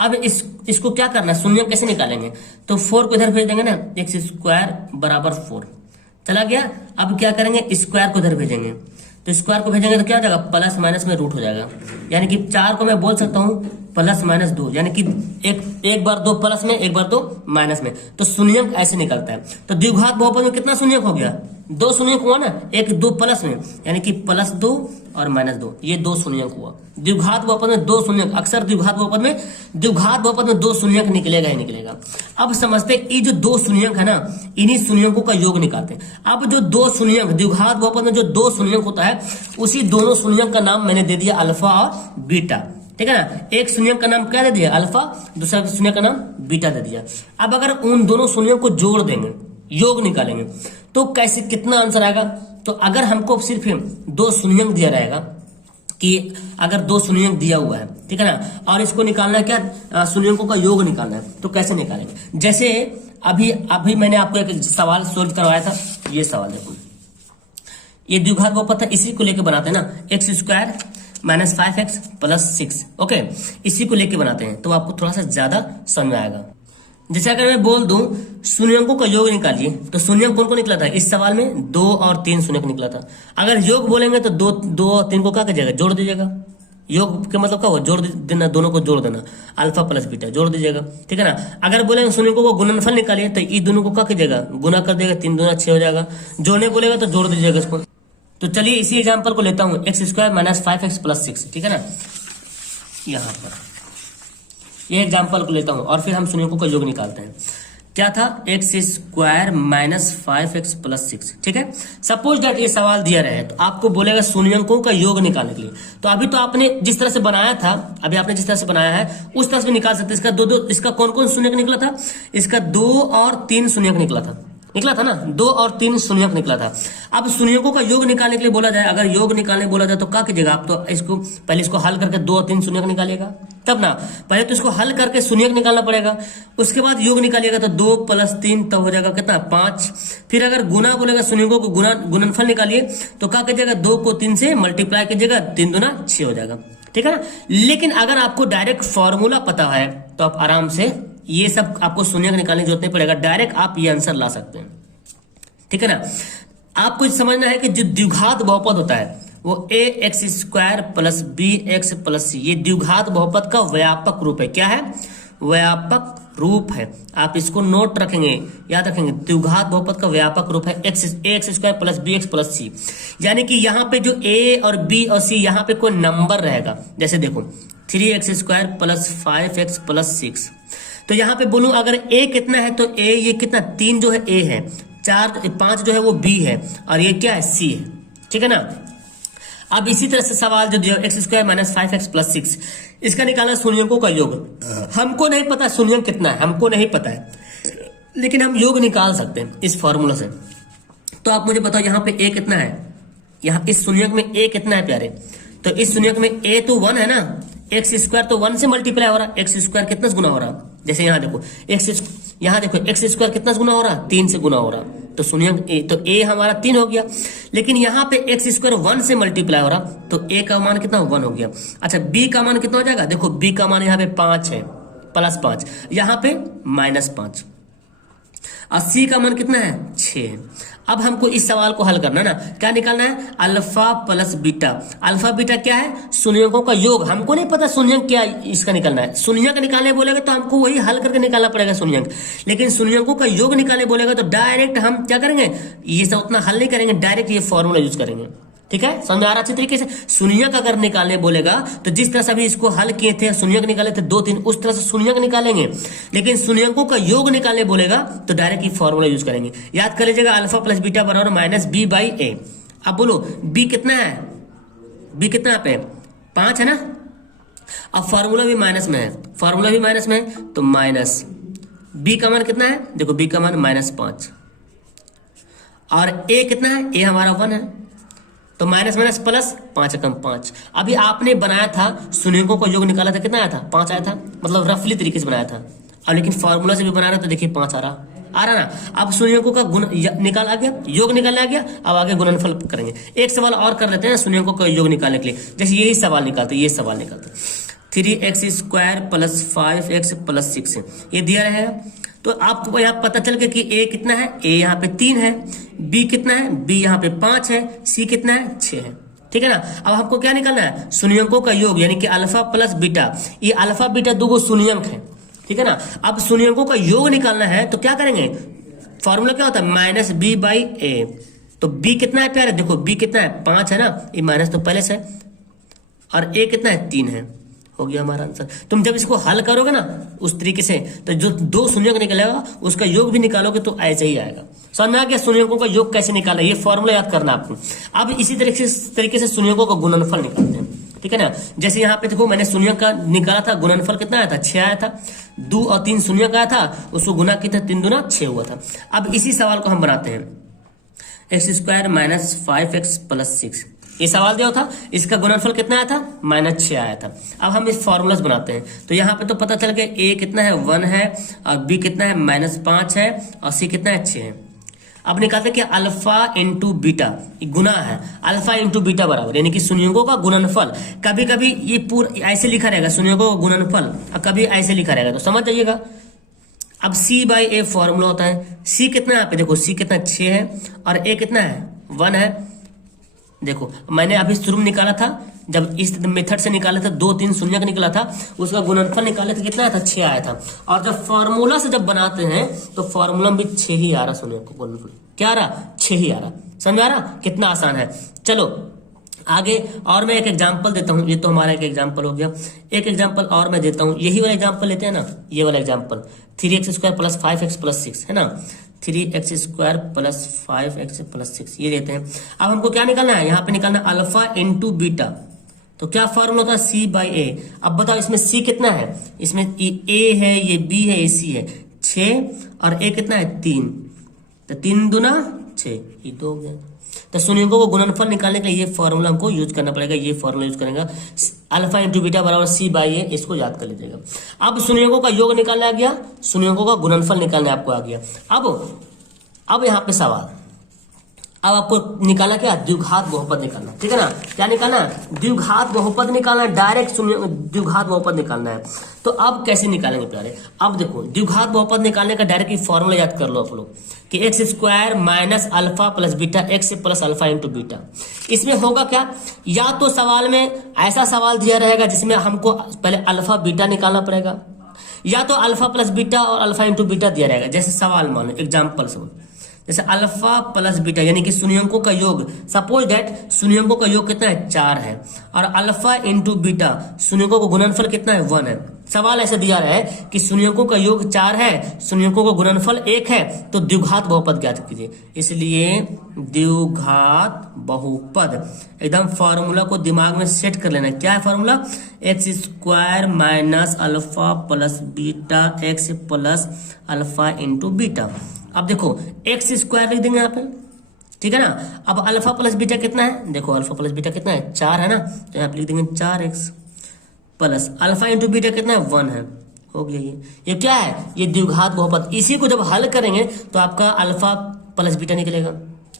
अब इसको क्या करना है, शून्यक कैसे निकालेंगे, तो 4 को इधर भेज देंगे ना, x² = 4 चला गया। अब क्या करेंगे, स्क्वायर को इधर भेजेंगे, तो स्क्वायर को भेजेंगे तो क्या हो जाएगा, प्लस माइनस में रूट हो जाएगा। यानी कि 4 को मैं बोल सकता हूं +-2, यानी कि एक बार 2 प्लस में, एक बार 2 माइनस में। तो शून्यक ऐसे निकलता है। तो द्विघात बहुपद में कितना शून्यक हो गया, 2 शून्यक हुआ ना, 1 2 प्लस में, यानी कि +2 और -2, ये 2 शून्यक हुआ। द्विघात बहुपद में 2 शून्यक, अक्सर द्विघात बहुपद में 2 शून्यक निकलेगा ही निकलेगा। अब समझते ये जो 2 शून्यक है ना, इन्हीं शून्यकों का योग निकालते हैं। अब जो 2 शून्यक, द्विघात बहुपद में जो 2 शून्यक होता है, उसी दोनों शून्यक का नाम मैंने दे दिया अल्फा और बीटा, ठीक है ना। एक शून्यक का नाम क्या दे दिया, अल्फा, दूसरा शून्यक का नाम बीटा दे दिया। अब अगर उन दोनों शून्यक को जोड़ देंगे, योग निकालेंगे, तो कैसे कितना आंसर आएगा। तो अगर हमको सिर्फ 2 शून्यक दिया रहेगा, कि अगर 2 शून्यक दिया हुआ है, ठीक है ना, और इसको निकालना है क्या, शून्यकों का योग निकालना है, तो कैसे निकालेंगे। जैसे अभी मैंने आपको एक सवाल सोल्व करवाया था, ये सवाल देखो, ये द्विघात बहुपद था, इसी को लेके बनाते हैं ना, x² - 5x + 6, ओके, इसी को लेके बनाते हैं, तो आपको थोड़ा सा ज्यादा समझ में आएगा। जैसे अगर मैं बोल दूं शून्यकों का योग निकालिए, तो शून्यक कौन को निकला था इस सवाल में, 2 और 3 शून्यक निकला था। अगर योग बोलेंगे तो 2 और 3 को क्या कीजिएगा, जोड़ दीजिएगा। योग के मतलब क्या हुआ, जोड़ देना, दोनों को जोड़ देना, अल्फा प्लस बीटा जोड़ दीजिएगा, ठीक है ना। अगर बोलेंगे शून्यकों को गुणनफल निकालिए, तो ये दोनों को क्या कीजिएगा, गुना कर देगा, 3 दूना 6 हो जाएगा। जोड़ने बोलेगा तो जोड़ दीजिएगा इसको। तो चलिए इसी एग्जाम्पल को लेता हूँ, x² - 5x + 6, ठीक है ना। यहाँ पर ये एग्जाम्पल को लेता हूं और फिर हम शून्यकों का योग निकालते हैं। क्या था, x² - 5x + 6, ठीक है। सपोज दैट ये सवाल दिया रहे, तो आपको बोलेगा शून्यकों का योग निकालने के लिए। तो अभी तो आपने जिस तरह से बनाया था, अभी आपने जिस तरह से बनाया है उस तरह से निकाल सकते। इसका 2 इसका कौन कौन शून्यक निकला था, इसका 2 और 3 शून्यक निकला था ना, 2 और 3 शून्यक निकला था। अब शून्यकों का योग निकालने के लिए बोला जाए, अगर योग निकालने बोला जाए तो क्या कीजिएगा आप, तो इसको पहले इसको हल करके 2 और 3 शून्यक निकालिएगा, तब ना। पहले तो इसको हल करके शून्यक निकालना पड़ेगा, उसके बाद योग निकालिएगा, तो 2 + 3 तब हो जाएगा कितना, 5। फिर अगर गुना बोलेगा, शून्यकों को गुणनफल निकालिए, तो क्या कीजिएगा, 2 को 3 से मल्टीप्लाई कीजिएगा, 3 दूना 6 हो जाएगा, ठीक है ना। लेकिन अगर आपको डायरेक्ट फॉर्मूला पता है, तो आप आराम से ये सब आपको शून्यक निकालने की जरूरत नहीं पड़ेगा, डायरेक्ट आप ये आंसर ला सकते हैं, ठीक है ना। आपको समझना है कि जो द्विघात बहुपद होता है वो ax² + bx + c, ये द्विघात बहुपद का व्यापक रूप है। क्या है, व्यापक रूप है। आप इसको नोट रखेंगे, याद रखेंगे, द्विघात बहुपद का व्यापक रूप है ax² + bx + c। यानी कि यहाँ पे जो a और b और c, यहाँ पे कोई नंबर रहेगा। जैसे देखो 3x² + 5x + 6, तो यहाँ पे बोलूं अगर a कितना है, तो a ये कितना, 3 जो है a है, 5 जो है वो b है, और ये क्या है, c है, ठीक है ना। अब इसी तरह से सवाल जो दिया x² - 5x + 6, इसका निकालना शून्यकों का योग। हमको नहीं पता शून्यक कितना है, हमको नहीं पता है, लेकिन हम योग निकाल सकते हैं इस फॉर्मूला से। तो आप मुझे बताओ यहाँ पे a कितना है, यहाँ इस शून्यक में a कितना है प्यारे, तो इस शून्यक में a तो 1 है ना, x² तो 1 से मल्टीप्लाई हो रहा है, x² कितना गुना हो रहा, जैसे यहाँ देखो यहाँ देखो x² कितना गुना हो रहा, 3 से गुना हो रहा, तो शून्यक तो a हमारा 3 हो गया। लेकिन यहाँ पे x² 1 से मल्टीप्लाई हो रहा, तो a का मान कितना 1 हो गया। अच्छा b का मान कितना हो जाएगा, देखो b का मान यहाँ पे 5 है, +5, यहाँ पे -5। और सी का मान कितना है 6 है। अब हमको इस सवाल को हल करना है ना, क्या निकालना है, alpha plus beta. Alpha beta क्या है, शून्यकों का योग। हमको नहीं पता शून्यक क्या इसका निकालना है, शून्यक निकालने बोलेगा तो हमको वही हल करके निकालना पड़ेगा शून्यक। लेकिन शून्यकों का योग निकालने बोलेगा तो डायरेक्ट हम क्या करेंगे, ये सब उतना हल नहीं करेंगे, डायरेक्ट ये फॉर्मूला यूज करेंगे। ठीक है, समझ आ रहा अच्छी तरीके से। शून्यक अगर निकालने बोलेगा तो जिस तरह से अभी इसको हल किए थे, शून्यक निकाले थे 2 3, उस तरह से शून्यक निकालेंगे। लेकिन शून्यकों का योग निकालने बोलेगा तो डायरेक्ट ये फॉर्मूला यूज करेंगे। याद कर लीजिएगा, अल्फा प्लस बीटा बराबर माइनस बी बाई ए। अब बोलो बी कितना है, बी कितना पे 5 है ना। अब फॉर्मूला भी माइनस में है, फॉर्मूला भी माइनस में है तो माइनस बी का मान कितना है, देखो बी का मान -5 और ए कितना है, ए हमारा 1 है तो माइनस माइनस प्लस 5 कम 5। अभी आपने बनाया था शून्यकों का योग निकाला था, कितना आया था 5 आया था, मतलब रफली तरीके से बनाया था। अब लेकिन फॉर्मूला से भी बना रहा तो देखिए 5 आ रहा ना। अब शून्यकों का गुण निकाल आ गया, योग निकालने आ गया। अब आगे गुणनफल करेंगे। एक सवाल और कर लेते हैं शून्यकों का योग निकालने के लिए, जैसे यही सवाल निकालते, ये सवाल निकालते 3x² + 5x + 6 ये दिया रहेगा। तो आपको यहाँ पता चल गया कि ए कितना है, ए यहाँ पे 3 है, बी कितना है, बी यहाँ पे 5 है, सी कितना है 6 है। ठीक है ना। अब हमको क्या निकालना है, शून्यकों का योग, यानी कि अल्फा प्लस बीटा। ये अल्फा बीटा दो शून्यक है, ठीक है ना। अब शून्यकों का योग निकालना है तो क्या करेंगे, फॉर्मूला क्या होता है -b/a। तो बी कितना है प्यारे, देखो बी कितना है 5 है ना, ये माइनस तो पहले से है, और ए कितना है 3 है। हो गया हमारा आंसर। तुम जब इसको हल करोगे ना उस तरीके से, तो जो 2 शून्यक निकलेगा उसका योग भी निकालोगे तो ऐसे ही आएगा। समझ में आ गया शून्यकों का योग कैसे निकाला, ये फॉर्मूला याद करना आपको। अब इसी तरीके से शून्यकों का गुणनफल निकालते हैं, ठीक है ना। जैसे यहाँ पे देखो मैंने शून्यक का निकाला था, गुणनफल कितना आया था 6 आया था, 2 और 3 शून्यक आया था, उसको गुना किया था 3 दूना 6 हुआ था। अब इसी सवाल को हम बनाते हैं, x² - 5x + 6 ये सवाल दिया था, इसका गुणनफल कितना आया था -6 आया था। अब हम इस फॉर्मूलास बनाते हैं, तो यहाँ पे तो पता चल गया a कितना है 1 है, और b कितना है -5 है, और c कितना है 6 है। अब निकालते कि अल्फा इंटू बीटा गुना है, अल्फा इंटू बीटा बराबर, यानी कि शून्यकों का गुणनफल। कभी कभी ये पूरा ऐसे लिखा रहेगा शून्यकों का गुणनफल, और कभी ऐसे लिखा रहेगा, तो समझ जाइएगा। अब c/a फॉर्मूला होता है, c कितना यहाँ पे देखो, c कितना 6 है, और a कितना है 1 है। देखो मैंने अभी शुरू में निकाला था, जब इस मेथड से निकाला था 2 3 शून्यक निकला था, उसका गुणनफल निकाले थे कितना आया था 6 आया था। और जब फॉर्मूला से जब बनाते हैं तो फॉर्मूला में भी 6 ही आ रहा, शून्यक को गुणनफल क्या आ रहा 6 ही आ रहा। समझ आ रहा कितना आसान है। चलो आगे और मैं एक एग्जांपल देता हूँ, ये तो हमारा एक एग्जांपल हो गया, एक एग्जांपल और मैं देता हूँ। यही वाला एग्जांपल लेते हैं ना, ये वाला एग्जांपल 3x² + 5x + 6 है ना, 3x² + 5x + 6 ये लेते हैं। अब हमको क्या निकालना है, यहाँ पे निकालना अल्फा इंटू बीटा। तो क्या फॉर्मूला होता है c/a। अब बताओ इसमें c कितना है, इसमें a है, ये b है, ये c है 6, और a कितना है 3, तो 3 दूना 6 ये 2 हो गया। तो शून्यकों को गुणनफल निकालने के लिए ये फॉर्मूला हमको यूज करना पड़ेगा, ये फॉर्मूला यूज करेंगे, अल्फा इंटू बीटा बराबर c/a, इसको याद कर लीजिएगा। अब शून्यकों का योग निकालने आ गया, शून्यकों का गुणनफल निकालने आपको आ गया। अब यहाँ पे सवाल, अब आपको निकालना क्या, द्विघात बहुपद निकालना, ठीक है ना। क्या निकालना, द्विघात बहुपद निकालना, डायरेक्ट द्विघात बहुपद निकालना है। तो अब कैसे निकालेंगे प्यारे, अब देखो द्विघात बहुपद निकालने का डायरेक्ट फॉर्मूला याद कर लो आप लोग कि x² - alpha + beta x + alpha into beta. इसमें होगा क्या, या तो सवाल में ऐसा सवाल दिया रहेगा जिसमें हमको पहले अल्फा बीटा निकालना पड़ेगा, या तो अल्फा प्लस बीटा और अल्फा इंटू बीटा दिया रहेगा। जैसे सवाल मान लो एग्जाम्पल से, जैसे अल्फा प्लस बीटा यानी कि शून्यकों का योग, सपोज दैट शून्यकों का योग कितना है 4 है, और अल्फा इंटू बीटा शून्यकों का गुणनफल कितना है 1 है। सवाल ऐसा दिया रहा है कि शून्यकों का योग 4 है, शून्यकों का गुणनफल 1 है, तो द्विघात बहुपद ज्ञात कीजिए। इसलिए द्विघात बहुपद एकदम फॉर्मूला को दिमाग में सेट कर लेना। क्या है formula, x² - alpha plus beta x + alpha into beta. अब देखो x² लिख देंगे यहाँ पे, ठीक है ना। अब अल्फा प्लस बीटा कितना है, देखो अल्फा प्लस बीटा कितना है 4 है ना, तो यहाँ पे लिख देंगे 4x plus alpha into beta कितना है 1 है। हो गया ये क्या है, ये द्विघात बहुपद। इसी को जब हल करेंगे तो आपका अल्फा प्लस बीटा निकलेगा,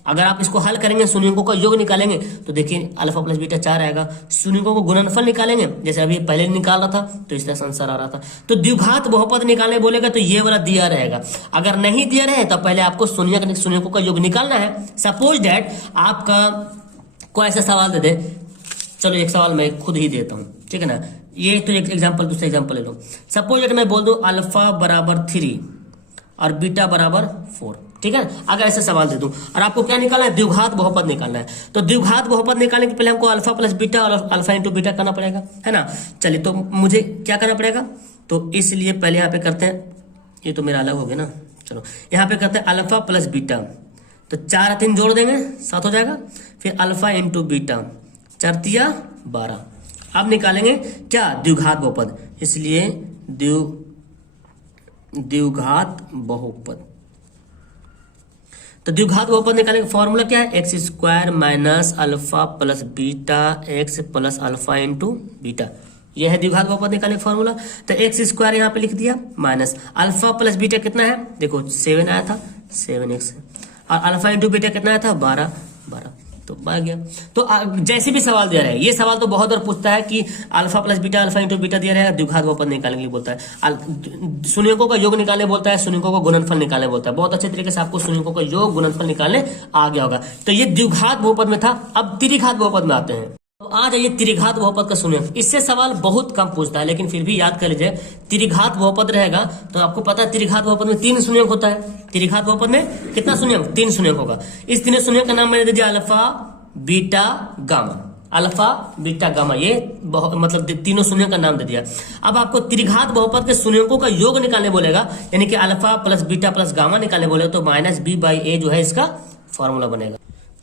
अगर आप इसको हल करेंगे, शून्यों का योग निकालेंगे, तो देखिए अल्फा प्लस बीटा 4 आएगा। शून्यों को गुणनफल निकालेंगे, जैसे अभी पहले निकाल रहा था तो इस तरह से आंसर आ रहा था। तो द्विघात बहुपद निकालने बोलेगा तो ये वाला दिया रहेगा। अगर नहीं दिया रहे तो पहले आपको शून्यों का योग निकालना है। सपोज दैट आपका कोई ऐसा सवाल दे दे, चलो एक सवाल मैं खुद ही देता हूँ, ठीक है ना। ये तो एक एग्जाम्पल, दूसरा एग्जाम्पल ले लो। सपोज दैट मैं बोल दूं अल्फा बराबर 3 और बीटा बराबर 4, ठीक है। अगर ऐसे सवाल दे दूं और आपको क्या निकालना है, द्विघात बहुपद निकालना है, तो द्विघात बहुपद निकालने के पहले हमको अल्फा प्लस बीटा और अल्फा इंटू बीटा करना पड़ेगा, है ना। चलिए तो मुझे क्या करना पड़ेगा, तो इसलिए पहले यहाँ पे करते हैं, ये तो मेरा अलग हो गया ना। चलो यहाँ पे करते हैं अल्फा प्लस बीटा, तो 4 3 जोड़ देंगे 7 हो जाएगा। फिर अल्फा इंटू बीटा 4 तिया 12। अब निकालेंगे क्या, द्विघात बहुपद, इसलिए द्विघात बहुपद। तो द्विघात बहुपद निकालने का फॉर्मूला क्या है, x square minus alpha plus beta x plus alpha into beta. यह है द्विघात बहुपद निकालने का फॉर्मूला। तो एक्स स्क्वायर यहाँ पे लिख दिया माइनस अल्फा प्लस बीटा कितना है, देखो 7 आया था, 7x है, और अल्फा इंटू बीटा कितना आया था, 12, तो आ गया। तो जैसे भी सवाल दिया रहे, ये सवाल तो बहुत बार पूछता है कि alpha plus beta alpha into beta दिया रहेगा, द्विघात बहुपद निकालने के लिए बोलता है, शून्यों का योग निकालने बोलता है, शून्यों का गुणनफल निकालने बोलता है। बहुत अच्छे तरीके से आपको शून्यों का योग गुणनफल निकालने आ गया होगा। तो ये द्विघात बहुपद में था। अब त्रिघात बहुपद में आते हैं। तो आ जाइए त्रिघात बहुपद का शून्य। इससे सवाल बहुत कम पूछता है, लेकिन फिर भी याद कर लीजिए, त्रिघात बहुपद रहेगा तो आपको पता है त्रिघात बहुपद में 3 शून्यक होता है। त्रिघात बहुपद में कितना शून्यक, 3 शून्यक होगा। इस 3 शून्यक का नाम मैंने दे दिया alpha beta gamma, alpha beta gamma, ये मतलब तीनों शून्यों का नाम दे दिया। अब आपको त्रिघात बहुपद के शून्यों का योग निकालने बोलेगा, यानी कि alpha plus beta plus gamma निकालने बोलेगा, तो माइनस बी बाई ए जो है इसका फॉर्मूला बनेगा।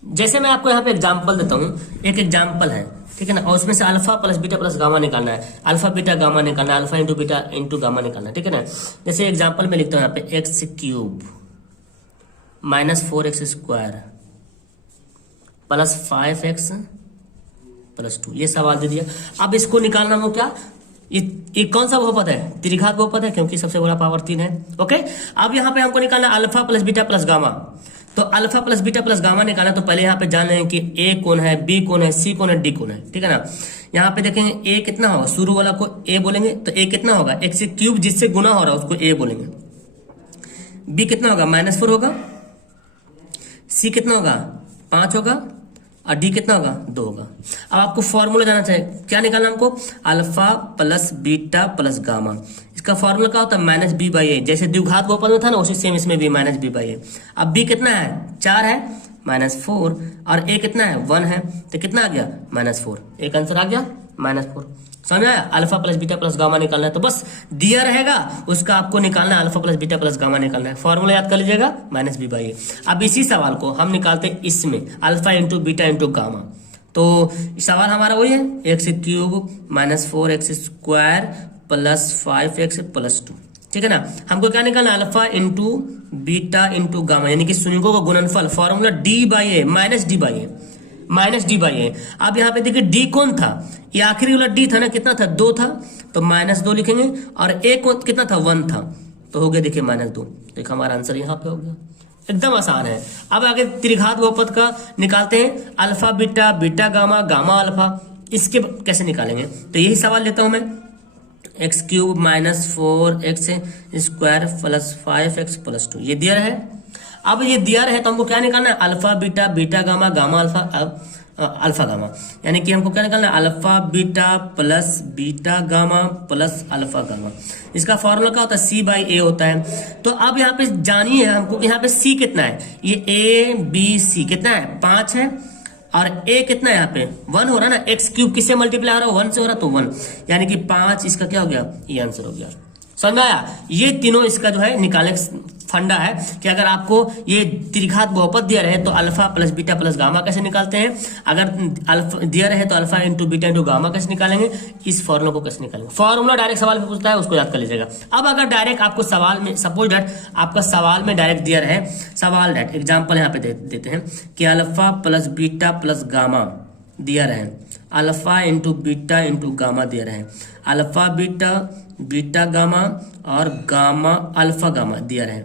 जैसे मैं आपको यहाँ पे एग्जाम्पल देता हूँ, एक एग्जाम्पल है, ठीक है ना, और उसमें से alpha plus beta plus gamma निकालना है, अल्फा बीटा गामा निकालना है, alpha into beta into gamma निकालना है, ठीक है ना। जैसे एग्जाम्पल में लिखता हूँ यहाँ पे x cube minus 4x square plus 5x plus 2, ये सवाल दे दिया। अब इसको निकालना हो क्या, ये कौन सा बहुपद है, त्रिघात बहुपद है, क्योंकि सबसे बड़ा पावर 3 है। ओके, अब यहाँ पे हमको निकालना alpha plus beta plus gamma. तो alpha plus beta plus gamma निकालना, तो पहले यहाँ पे जान लें कि ए कौन है, बी कौन है, सी कौन है, डी कौन है, ठीक है ना। यहाँ पे देखेंगे ए कितना होगा, शुरू वाला को ए बोलेंगे, तो ए कितना होगा, एक्स क्यूब जिससे गुना हो रहा है उसको ए बोलेंगे। बी कितना होगा, -4 होगा। सी कितना होगा, 5 होगा, और डी कितना होगा, 2 होगा। अब आपको फॉर्मूला जाना चाहिए, क्या निकालना हमको, alpha plus beta plus gamma. इसका फॉर्मूला क्या होता है, माइनस बी बाई ए। जैसे द्विघात बहुपद में था ना, उसी सेम इसमें भी माइनस बी बाई ए। अब बी कितना है, 4 है, -4, और ए कितना है, 1 है, तो कितना आ गया, -4। एक आंसर आ गया -4। समझ आया, alpha plus beta plus gamma निकालना है, तो बस दिया रहेगा उसका आपको निकालना है, alpha plus beta plus gamma निकालना है। फॉर्मूला याद कर लीजिएगा, माइनस बी बाई ए। अब इसी सवाल को हम निकालते हैं इसमें, alpha into beta into gamma. तो सवाल हमारा वही है, x cube minus 4x square plus 5x plus 2, ठीक है ना। हमको क्या निकालना, alpha into beta into gamma, यानी कि शून्यों का गुणनफल। Formula D by A minus D by A, minus D by A. अब यहाँ पे देखिए डी कौन था, ये आखिरी वाला डी था ना, कितना था, 2 था, तो -2 लिखेंगे, और ए कौन कितना था, 1 था, तो हो गया देखिए -2। देखो हमारा आंसर यहाँ पे हो गया, एकदम आसान है। अब आगे त्रिघात बहुपद का निकालते हैं, alpha beta beta gamma gamma alpha, इसके कैसे निकालेंगे, तो यही सवाल लेता हूं मैं, x cube minus 4x square plus 5x plus 2, ये दिया है। अब ये दिया रहे तो हमको क्या निकालना है, alpha beta beta gamma gamma alpha alpha gamma, यानी कि हमको क्या निकालना है, alpha beta plus beta gamma plus alpha gamma. इसका फॉर्मूला क्या होता है, सी बाई ए होता है। तो अब यहाँ पे जानिए हमको कि यहाँ पे सी कितना है, ये ए बी सी कितना है, 5 है, और ए कितना है, यहाँ पे 1 हो रहा है ना, एक्स क्यूब किससे मल्टीप्लाई हो रहा है, 1 से हो रहा है, तो 1, यानी कि 5 इसका क्या हो गया, ये आंसर हो गया। समझ में आया, ये तीनों इसका जो है निकालने फंडा है कि अगर आपको ये त्रिघात बहुपद दिया रहे तो alpha plus beta plus gamma कैसे निकालते हैं, अगर अल्फा दिया रहे तो alpha into beta into gamma कैसे निकालेंगे, इस फॉर्मूला को कैसे निकालेंगे। फॉर्मूला डायरेक्ट सवाल में पूछता है, उसको याद कर लीजिएगा। अब अगर डायरेक्ट आपको सवाल में, सपोज दैट आपका सवाल में डायरेक्ट दिया रहे, सवाल डायरेक्ट एग्जाम्पल यहाँ पे देते हैं कि alpha plus beta plus gamma दिया रहे, alpha into beta into gamma दिया रहे, अल्फा बीटा बीटा गामा और गामा अल्फा गामा दिया रहे,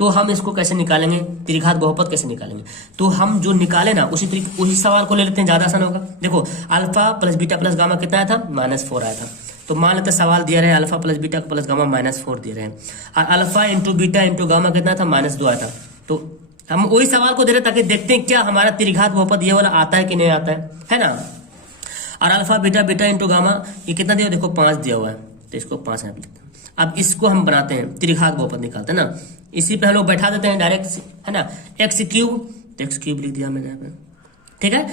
तो हम इसको कैसे निकालेंगे, त्रिघात बहुपद कैसे निकालेंगे? तो हम जो निकाले ना उसी सवाल को ले लेते हैं, ज्यादा आसान होगा। देखो alpha plus beta plus gamma कितना आया था, -4 आया था। तो मान लेते सवाल दिया रहे alpha plus beta plus gamma -4 दे रहे हैं, और alpha into beta into gamma कितना था, -2 आया था। तो हम वही सवाल को दे रहे ताकि देखते हैं क्या हमारा त्रिघात बहुपद ये वाला आता है कि नहीं आता है ना। और alpha beta beta into gamma ये कितना दिया, देखो 5 दिया हुआ है, तो इसको 5 यहाँ पे लिखते हैं। अब इसको हम बनाते हैं, त्रिघात बहुपद निकालते हैं ना, इसी पे हम लोग बैठा देते हैं डायरेक्ट, है ना। एक्स क्यूब लिख दिया मैंने यहाँ पे, ठीक है।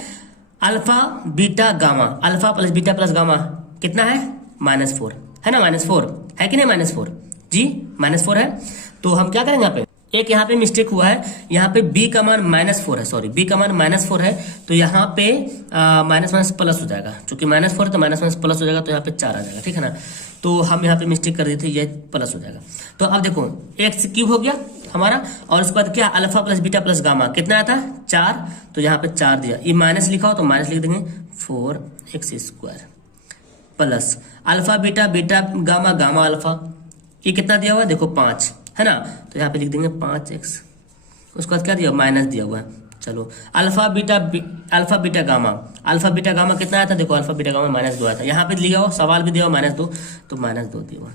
Alpha beta gamma, alpha plus beta plus gamma कितना है, -4 है ना, -4 है कि नहीं, -4 जी, -4 है। तो हम क्या करेंगे यहाँ पे, एक यहाँ पे मिस्टेक हुआ है, यहाँ पे b का मान -4 है, सॉरी b का मान -4 है, तो यहाँ पे माइनस माइनस प्लस हो जाएगा, चूंकि -4 है तो माइनस माइनस प्लस हो जाएगा, तो यहाँ पे 4 आ जाएगा, ठीक है ना। तो हम यहाँ पे मिस्टेक कर देते, ये प्लस हो जाएगा। तो अब देखो एक्स क्यूब हो गया हमारा, और उसके बाद क्या, alpha plus beta plus gamma कितना आता है, 4, तो यहाँ पे 4 दिया, ये माइनस लिखा हो तो माइनस लिख देंगे, 4x² plus alpha beta beta gamma gamma alpha, ये कितना दिया हुआ है, देखो 5 है ना, तो यहाँ पे लिख देंगे 5x, उसके बाद क्या दिया, माइनस दिया हुआ है। चलो अल्फा बीटा गामा कितना आया था, देखो अल्फा बीटा गामा -2 आया था, यहाँ पे लिया हो, सवाल भी दिया हो -2, तो -2 दिया हुआ।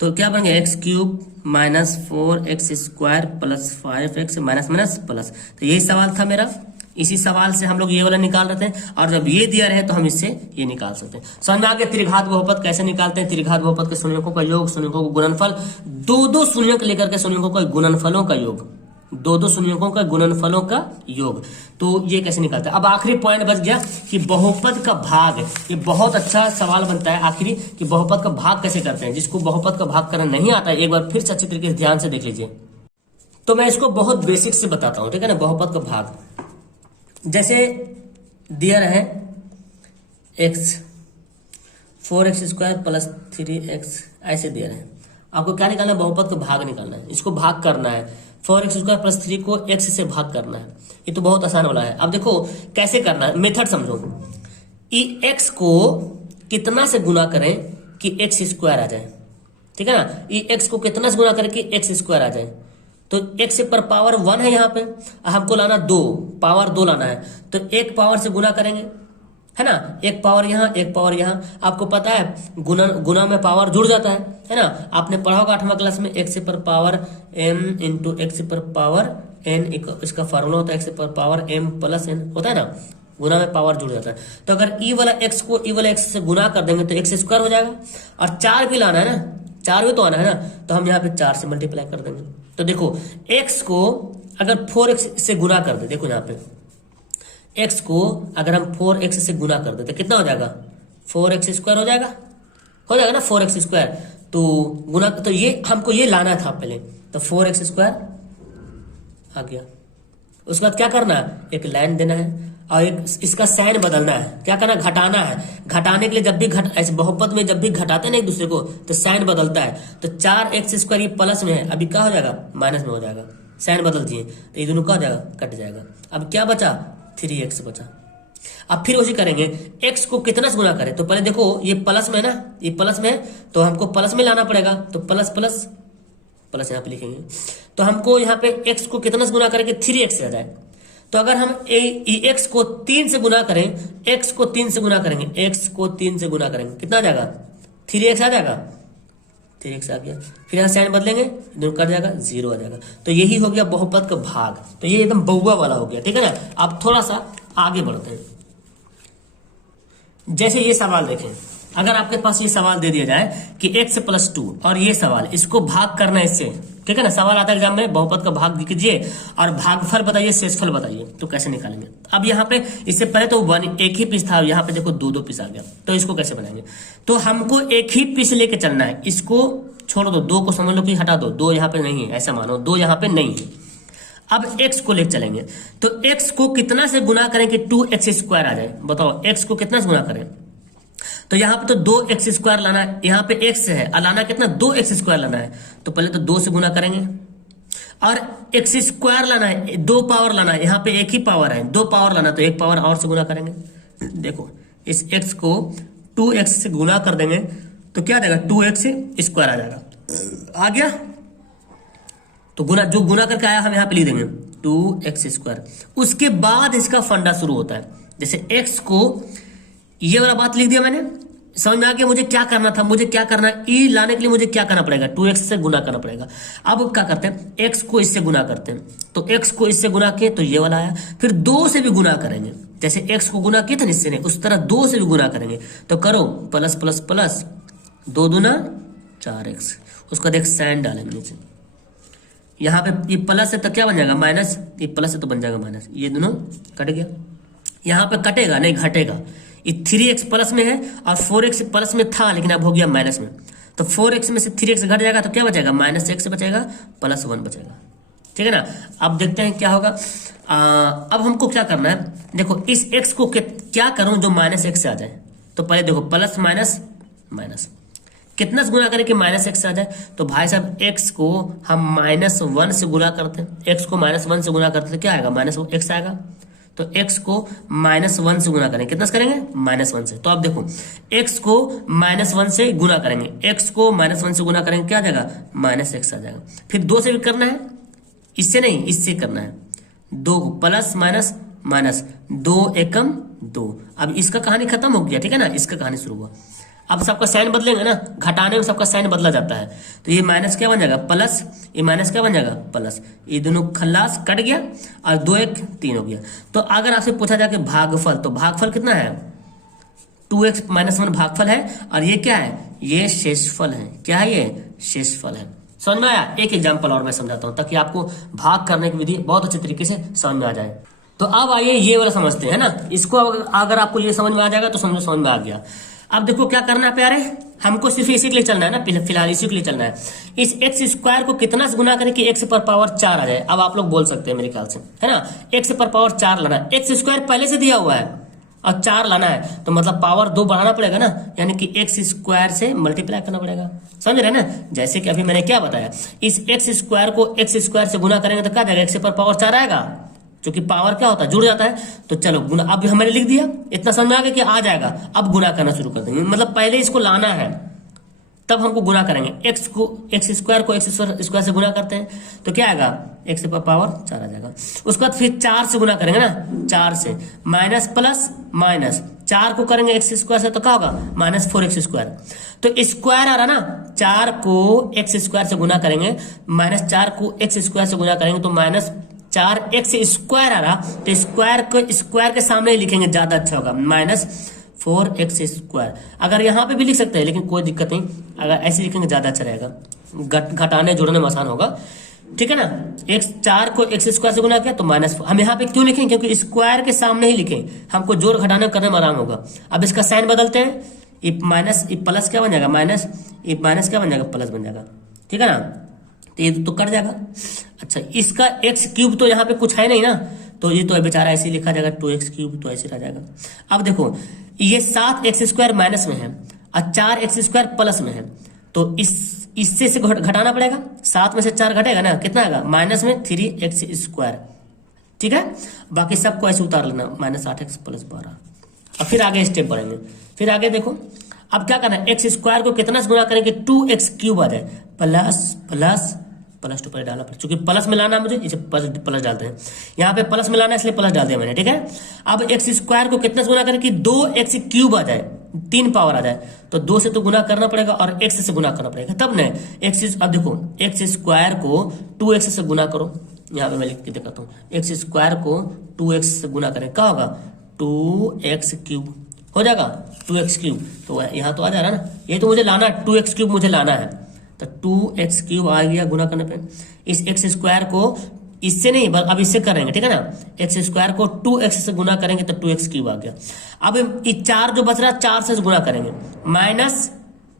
तो क्या बन गया, x³ -4x² plus 5x minus plus. तो यही सवाल था मेरा, इसी सवाल से हम लोग ये वाला निकाल रहे थे, और जब ये दिया रहे तो हम इससे ये निकाल सकते हैं। समझ में आ गया त्रिघात बहुपद कैसे निकालते हैं। त्रिघात बहुपद के शून्यकों का योग, शून्यकों का गुणनफल, दो शून्यक लेकर के शून्यकों का गुणनफलों का योग, दो शून्यकों का गुणनफलों का योग, तो ये कैसे निकालते हैं। अब आखिरी पॉइंट बच गया कि बहुपद का भाग, ये बहुत अच्छा सवाल बनता है आखिरी, कि बहुपद का भाग कैसे करते हैं। जिसको बहुपद का भाग करना नहीं आता है, एक बार फिर से अच्छी तरीके से ध्यान से देख लीजिए। तो मैं इसको बहुत बेसिक से बताता हूं, ठीक है ना। बहुपद का भाग जैसे दिया रहे x 4x² प्लस 3x, ऐसे दिया रहे, आपको क्या निकालना है, बहुपद का भाग निकालना है, इसको भाग करना है, 4x² प्लस 3 को x से भाग करना है। ये तो बहुत आसान वाला है। अब देखो कैसे करना है, मेथड समझो। x को कितना से गुना करें कि x² आ जाए, ठीक है ना। x को कितना से गुना करें कि x² आ जाए, तो x पर पावर 1 है, यहाँ पे हमको लाना 2, पावर 2 लाना है, तो एक पावर से गुना करेंगे, है ना, एक पावर यहाँ एक पावर यहाँ। आपको पता है गुना में पावर जुड़ जाता है ना। आपने पढ़ा होगा 8वां क्लास में, x पर पावर m इंटू x पर पावर n, इसका फार्मूला होता है x पर पावर m प्लस n, होता है ना, गुना में पावर जुड़ जाता है। तो अगर ई वाला x को ई वाला x से गुना कर देंगे तो x² हो जाएगा, और 4 भी लाना है ना, 4 भी तो आना है ना, तो हम यहाँ पे 4 से मल्टीप्लाई कर देंगे। तो देखो x को अगर 4x से गुना कर दे, देखो यहाँ पे x को अगर हम 4x से गुना कर दे तो कितना हो जाएगा, 4x² हो जाएगा ना, 4x²। तो गुना, तो ये हमको ये लाना था पहले, तो 4x² आ गया। उसके बाद क्या करना है, एक लाइन देना है, और एक इसका साइन बदलना है, क्या करना, घटाना है। घटाने के लिए जब भी ऐसे बहुपद में जब भी घटाते हैं ना एक दूसरे को, तो साइन बदलता है। तो 4x² ये प्लस में है, अभी क्या हो जाएगा, माइनस में हो जाएगा, साइन बदल दिए, तो ये दोनों क्या हो जाएगा, कट जाएगा। अब क्या बचा, 3x बचा। अब फिर उसी करेंगे, x को कितना से गुना करें, तो पहले देखो ये प्लस में ना, ये प्लस में, तो हमको प्लस में लाना पड़ेगा, तो प्लस प्लस प्लस यहाँ पे लिखेंगे। तो हमको यहाँ पे x को कितना से गुना करें कि 3x आ जाए। तो अगर हम x को 3 से गुना करें, x को 3 से गुना करेंगे, x को 3 से गुना करेंगे, कितना आ जाएगा, 3x आ जाएगा, 3x आ गया। फिर यहाँ साइन बदलेंगे, दोनों कट जाएगा, 0 आ जाएगा। तो यही हो गया बहुपद का भाग। तो ये एकदम बहुआ वाला हो गया, ठीक है ना। अब थोड़ा सा आगे बढ़ते हैं। जैसे ये सवाल देखें, अगर आपके पास ये सवाल दे दिया जाए कि x + 2, और ये सवाल, इसको भाग करना है इससे, ठीक है ना। सवाल आता है एग्जाम में, बहुपद का भाग कीजिए और भागफल बताइए, शेषफल बताइए, तो कैसे निकालेंगे। अब यहाँ पे इससे पहले तो एक ही पीस था, यहाँ पे देखो 2 पीस आ गया, तो इसको कैसे बनाएंगे। तो हमको एक ही पीस लेके चलना है, इसको छोड़ दो, 2 को समझ लो कि हटा दो, 2 यहाँ पे नहीं है, ऐसा मानो 2 यहाँ पे नहीं है। अब x को लेकर चलेंगे, तो x को कितना से गुना करें कि 2x² आ जाए, बताओ x को कितना से गुना करें। तो यहाँ पे तो 2x² लाना है, यहाँ पे x है, और लाना कितना, 2x² लाना है। तो पहले तो 2 से गुना करेंगे, और x² लाना है, 2 पावर लाना है, यहाँ पे एक ही पावर है, 2 पावर लाना, तो 1 पावर और से गुना करेंगे। देखो इस x को 2x से गुना कर देंगे, तो क्या आ जाएगा, 2x² आ जाएगा, आ गया। तो जो गुना करके आया हम यहाँ पे लिख देंगे 2x²। उसके बाद इसका फंडा शुरू होता है। जैसे x को, ये वाला बात लिख दिया मैंने, समझ में आ गया मुझे क्या करना था, मुझे क्या करना है, ई लाने के लिए मुझे क्या करना पड़ेगा, 2x से गुना करना पड़ेगा। अब क्या करते हैं, x को इससे गुना करते हैं, तो x को इससे गुना किए तो ये वाला आया। फिर 2 से भी गुना करेंगे, जैसे x को गुना किए थे इससे नहीं, उस तरह 2 से भी गुना करेंगे। तो करो प्लस प्लस प्लस 2 दूना 4x, उसका देख साइन डालेंगे नीचे। यहाँ पे ये प्लस है तो क्या बन जाएगा माइनस, ये प्लस है तो बन जाएगा माइनस, ये दोनों कट गया। यहाँ पे कटेगा नहीं, घटेगा। ये 3x प्लस में है और 4x प्लस में था, लेकिन अब हो गया माइनस में। तो 4x में से 3x घट जाएगा तो क्या बचेगा, -x बचेगा, +1 बचेगा। ठीक है ना। अब देखते हैं क्या होगा। अब हमको क्या करना है, देखो इस x को क्या करूं जो -x से आ जाए। तो पहले देखो प्लस माइनस माइनस, कितना से गुना करें कि -x से आ जाए। तो भाई साहब x को हम -1 से गुना करते हैं, x को -1 से गुना करते हैं, क्या आएगा, -x आएगा। तो x को -1 से गुना करेंगे, कितना से करेंगे, -1 से। तो अब देखो x को -1 से गुना करेंगे, x को -1 से गुना करेंगे, क्या आ जाएगा, -x आ जाएगा। फिर 2 से भी करना है, इससे नहीं इससे करना है, 2 को प्लस माइनस माइनस, 2 एकम 2। अब इसका कहानी खत्म हो गया, ठीक है ना, इसका कहानी शुरू हुआ। अब सबका साइन बदलेंगे ना, घटाने में सबका साइन बदला जाता है। तो ये माइनस क्या बन जाएगा, प्लस, ये माइनस क्या बन जाएगा, प्लस। ये दोनों खल्लास कट गया और 2 1 3 हो गया। तो अगर आपसे पूछा जाए कि भागफल, तो भागफल कितना है, 2x - 1 भागफल है, और ये क्या है, ये शेषफल है। क्या है, ये शेषफल है। समझ में आया। एक एग्जाम्पल और मैं समझाता हूं ताकि आपको भाग करने की विधि बहुत अच्छे तरीके से समझ में आ जाए। तो अब आइए ये वाला समझते हैं ना, इसको अगर आपको ये समझ में आ जाएगा तो समझ में आ गया। अब देखो क्या करना है प्यारे, हमको सिर्फ इसी के लिए चलना है ना, फिलहाल इसी के लिए चलना है। इस x² को कितना से गुना करें कि x पर पावर 4 आ जाए। अब आप लोग बोल सकते हैं मेरे ख्याल से, है ना, x पर पावर 4 लाना है, x² पहले से दिया हुआ है और 4 लाना है, तो मतलब पावर 2 बढ़ाना पड़ेगा ना, यानी कि x² से मल्टीप्लाई करना पड़ेगा। समझ रहे ना। जैसे कि अभी मैंने क्या बताया, इस x² को x² से गुना करेंगे तो क्या जाएगा, x पर पावर 4 आएगा, क्योंकि पावर क्या होता है, जुड़ जाता है। तो चलो गुना, अब हमने लिख दिया, इतना समझ में आ गया कि आ जाएगा। अब गुना करना शुरू कर देंगे, मतलब पहले इसको लाना है तब हमको गुना करेंगे। x स्क्वायर को x स्क्वायर से गुना करते हैं तो क्या आएगा, x पर पावर 4 आ जाएगा। उसके बाद फिर 4 से गुना करेंगे ना, 4 से माइनस प्लस माइनस, 4 को करेंगे x स्क्वायर से तो क्या होगा, -4x²। तो स्क्वायर आ रहा ना, 4 को x² से गुना करेंगे, -4 को x² से गुना करेंगे तो -4x² आ रहा। तो स्क्वायर के सामने ही लिखेंगे, ज्यादा अच्छा होगा, -4x²। अगर यहाँ पे भी लिख सकते हैं लेकिन कोई दिक्कत नहीं, अगर ऐसे लिखेंगे ज्यादा अच्छा रहेगा, घटाने जोड़ने में आसान होगा। ठीक है ना। 4 को x² से गुना किया तो माइनस, हम यहाँ पे क्यों लिखें, क्योंकि स्क्वायर के सामने ही लिखें, हमको जोड़ घटाने करने में आराम होगा। अब इसका साइन बदलते हैं, ये माइनस, ये प्लस क्या बन जाएगा, माइनस, ये माइनस क्या बन जाएगा, प्लस बन जाएगा। ठीक है ना, तो ये तो कट जाएगा। अच्छा, इसका x³ तो यहाँ पे कुछ है नहीं ना, तो ये तो बेचारा ऐसे लिखा जाएगा, 2x³ तो ऐसे रह जाएगा। अब देखो ये 7x² माइनस में है और 4x² प्लस में है, तो इससे से घटाना पड़ेगा। 7 में से 4 घटेगा ना, कितना आएगा, माइनस में 3x²। ठीक है, बाकी सबको ऐसे उतार लेना, -8x + 12। अब फिर आगे स्टेप बढ़ेंगे। फिर आगे देखो, अब क्या करना है, x² को कितना से गुना करेंगे, 2x³ आ जाए, प्लस प्लस प्लस 2 पर डालना पड़ेगा, चूंकि प्लस में लाना मुझे, इसे प्लस डालते हैं, यहाँ पे प्लस में लाना इसलिए प्लस डाल दिया मैंने। ठीक है, अब x² को कितना से गुना करें कि 2x³ आ जाए, 3 पावर आ जाए, तो 2 से तो गुना करना पड़ेगा और x से गुना करना पड़ेगा, तब न अब देखो x² को 2x से गुना करो, यहाँ पे मैं लिख के दिखाता हूँ, x² को 2x से गुना करें, क्या होगा, 2x³ हो जाएगा, 2x³। तो यहाँ तो आ जा रहा है ना, ये तो मुझे लाना है, 2x³ मुझे लाना है, तो 2x³ आ गया गुना करने पे। इस x² को इससे नहीं, अब इससे करेंगे, ठीक है ना, x² को 2x से गुना करेंगे तो 2x³ आ गया। अब ये 4 जो बच रहा है, 4 से गुना करेंगे, माइनस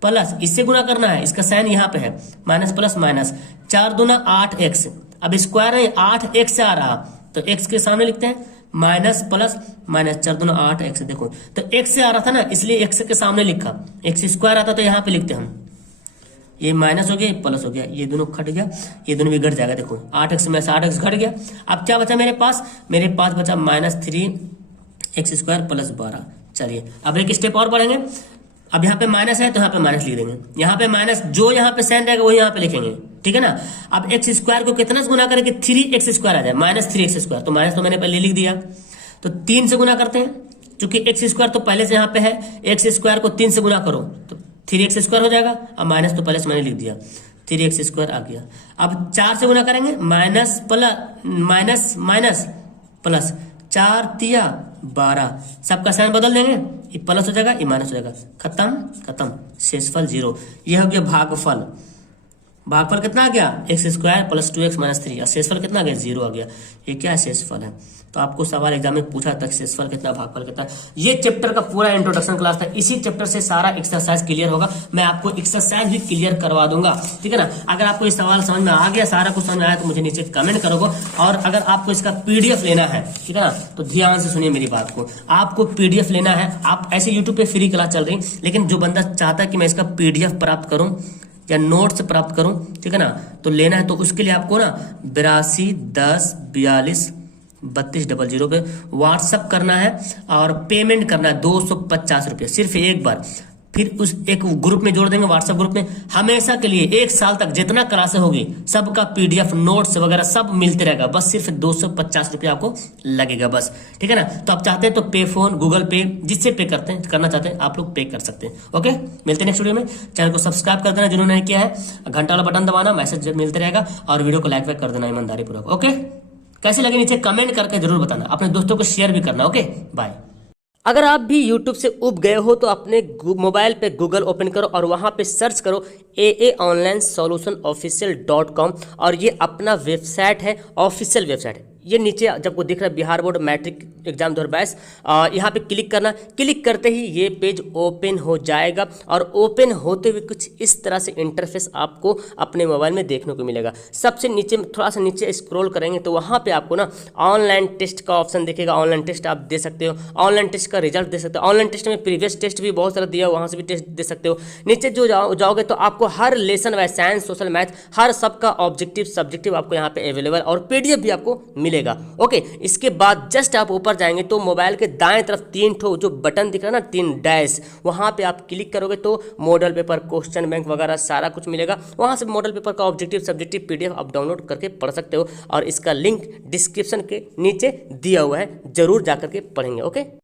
प्लस, इससे गुना करना है, इसका साइन यहाँ पे है, माइनस प्लस माइनस, 4 दूना 8x, अब स्क्वायर है 8x से आ रहा, तो x के सामने लिखते हैं, माइनस प्लस माइनस, 4 दूना 8x। देखो तो x से आ रहा था ना, इसलिए x के सामने लिखा, x² आता तो यहाँ पे लिखते हम, ये माइनस हो गया, ये प्लस हो गया, ये दोनों कट गया, ये दोनों भी घट जाएगा। देखो 8x में से 8x घट गया। अब क्या बचा मेरे पास बचा -3x² + 12। चलिए अब एक स्टेप और बढ़ेंगे, अब यहाँ पे माइनस है तो यहाँ पे माइनस लिख देंगे, यहाँ पे माइनस, जो यहाँ पे साइन रहेगा वही यहाँ पे लिखेंगे, ठीक है ना। अब एक्स स्क्वायर को कितना से गुना करेंगे, 3x स्क्वायर आ जाए, माइनस 3x स्क्वायर, तो माइनस तो मैंने पहले लिख दिया, तो 3 से गुना करते हैं, क्योंकि एक्स स्क्वायर तो पहले से यहाँ पे है, एक्स स्क्वायर को 3 से गुना करो तो 3x स्क्वायर हो जाएगा, अब माइनस तो पहले से मैंने लिख दिया, 3x स्क्वायर आ गया। अब 4 से गुना करेंगे, minus plus minus minus plus, 4 तिया 12, सबका साइन बदल देंगे, ये प्लस हो जाएगा, ये माइनस हो जाएगा, खत्म, शेषफल 0। यह हो गया भागफल। भागफल कितना आ गया, x square plus 2x minus 3, और शेषफल कितना आ गया, 0 आ गया। ये क्या है, शेषफल है। तो आपको सवाल एग्जाम में पूछा था शेषफल कितना, भागफल कितना। ये चैप्टर का पूरा इंट्रोडक्शन क्लास था, इसी चैप्टर से सारा एक्सरसाइज क्लियर होगा। मैं आपको एक्सरसाइज भी क्लियर करवा दूंगा, ठीक है ना। अगर आपको ये सवाल समझ में आ गया, सारा कुछ समझ में आया, तो मुझे नीचे कमेंट करोगे। और अगर आपको इसका पीडीएफ लेना है, ठीक है ना, तो ध्यान से सुनिए मेरी बात को। आपको पीडीएफ लेना है, आप ऐसे यूट्यूब पे फ्री क्लास चल रही, लेकिन जो बंदा चाहता है कि मैं इसका पीडीएफ प्राप्त करूं या नोट्स प्राप्त करूं, ठीक है ना, तो लेना है, तो उसके लिए आपको ना 82 10 42 32 00 पे व्हाट्सअप करना है और पेमेंट करना है 250 रुपये, सिर्फ एक बार। फिर उस एक ग्रुप में जोड़ देंगे, व्हाट्सएप ग्रुप में, हमेशा के लिए 1 साल तक जितना क्लासें होगी सबका पीडीएफ नोट्स वगैरह सब मिलते रहेगा, बस सिर्फ 250 रुपये आपको लगेगा बस, ठीक है ना। तो आप चाहते हैं तो पे फोन, गूगल पे, जिससे पे करना चाहते हैं आप लोग पे कर सकते हैं। ओके, मिलते हैं नेक्स्ट वीडियो में। चैनल को सब्सक्राइब कर देना जिन्होंने नहीं किया है, घंटा वाला बटन दबाना, मैसेज मिलते रहेगा, और वीडियो को लाइक कर देना ईमानदारी पूर्वक। ओके, कैसे लगे नीचे कमेंट करके जरूर बताना, अपने दोस्तों को शेयर भी करना। Okay, bye. अगर आप भी YouTube से उब गए हो तो अपने मोबाइल पे गूगल ओपन करो और वहाँ पे सर्च करो aaonlinesolutionofficial.com, और ये अपना वेबसाइट है, ऑफिशियल वेबसाइट है। ये नीचे जब को दिख रहा है बिहार बोर्ड मैट्रिक एग्जाम 2022, यहाँ पे क्लिक करना, क्लिक करते ही ये पेज ओपन हो जाएगा, और ओपन होते हुए कुछ इस तरह से इंटरफेस आपको अपने मोबाइल में देखने को मिलेगा। सबसे नीचे, थोड़ा सा नीचे स्क्रॉल करेंगे तो वहाँ पे आपको ना ऑनलाइन टेस्ट का ऑप्शन दिखेगा, ऑनलाइन टेस्ट आप दे सकते हो, ऑनलाइन टेस्ट का रिजल्ट दे सकते हो। ऑनलाइन टेस्ट में प्रीवियस टेस्ट भी बहुत सारा दिया हो, वहाँ से भी टेस्ट दे सकते हो। नीचे जो जाओगे तो आपको हर lesson wise, science social math, हर सबका ऑब्जेक्टिव सब्जेक्टिव आपको यहाँ पे अवेलेबल, और पीडीएफ भी आपको मिलेगा। ओके, इसके बाद जस्ट आप ऊपर जाएंगे तो मोबाइल के दाएं तरफ 3 ठो जो बटन दिख रहा है ना, 3 डैश, वहां पे आप क्लिक करोगे तो मॉडल पेपर, क्वेश्चन बैंक वगैरह सारा कुछ मिलेगा। वहां से मॉडल पेपर का ऑब्जेक्टिव सब्जेक्टिव पीडीएफ आप डाउनलोड करके पढ़ सकते हो, और इसका लिंक डिस्क्रिप्शन के नीचे दिया हुआ है, जरूर जाकर के पढ़ेंगे। ओके।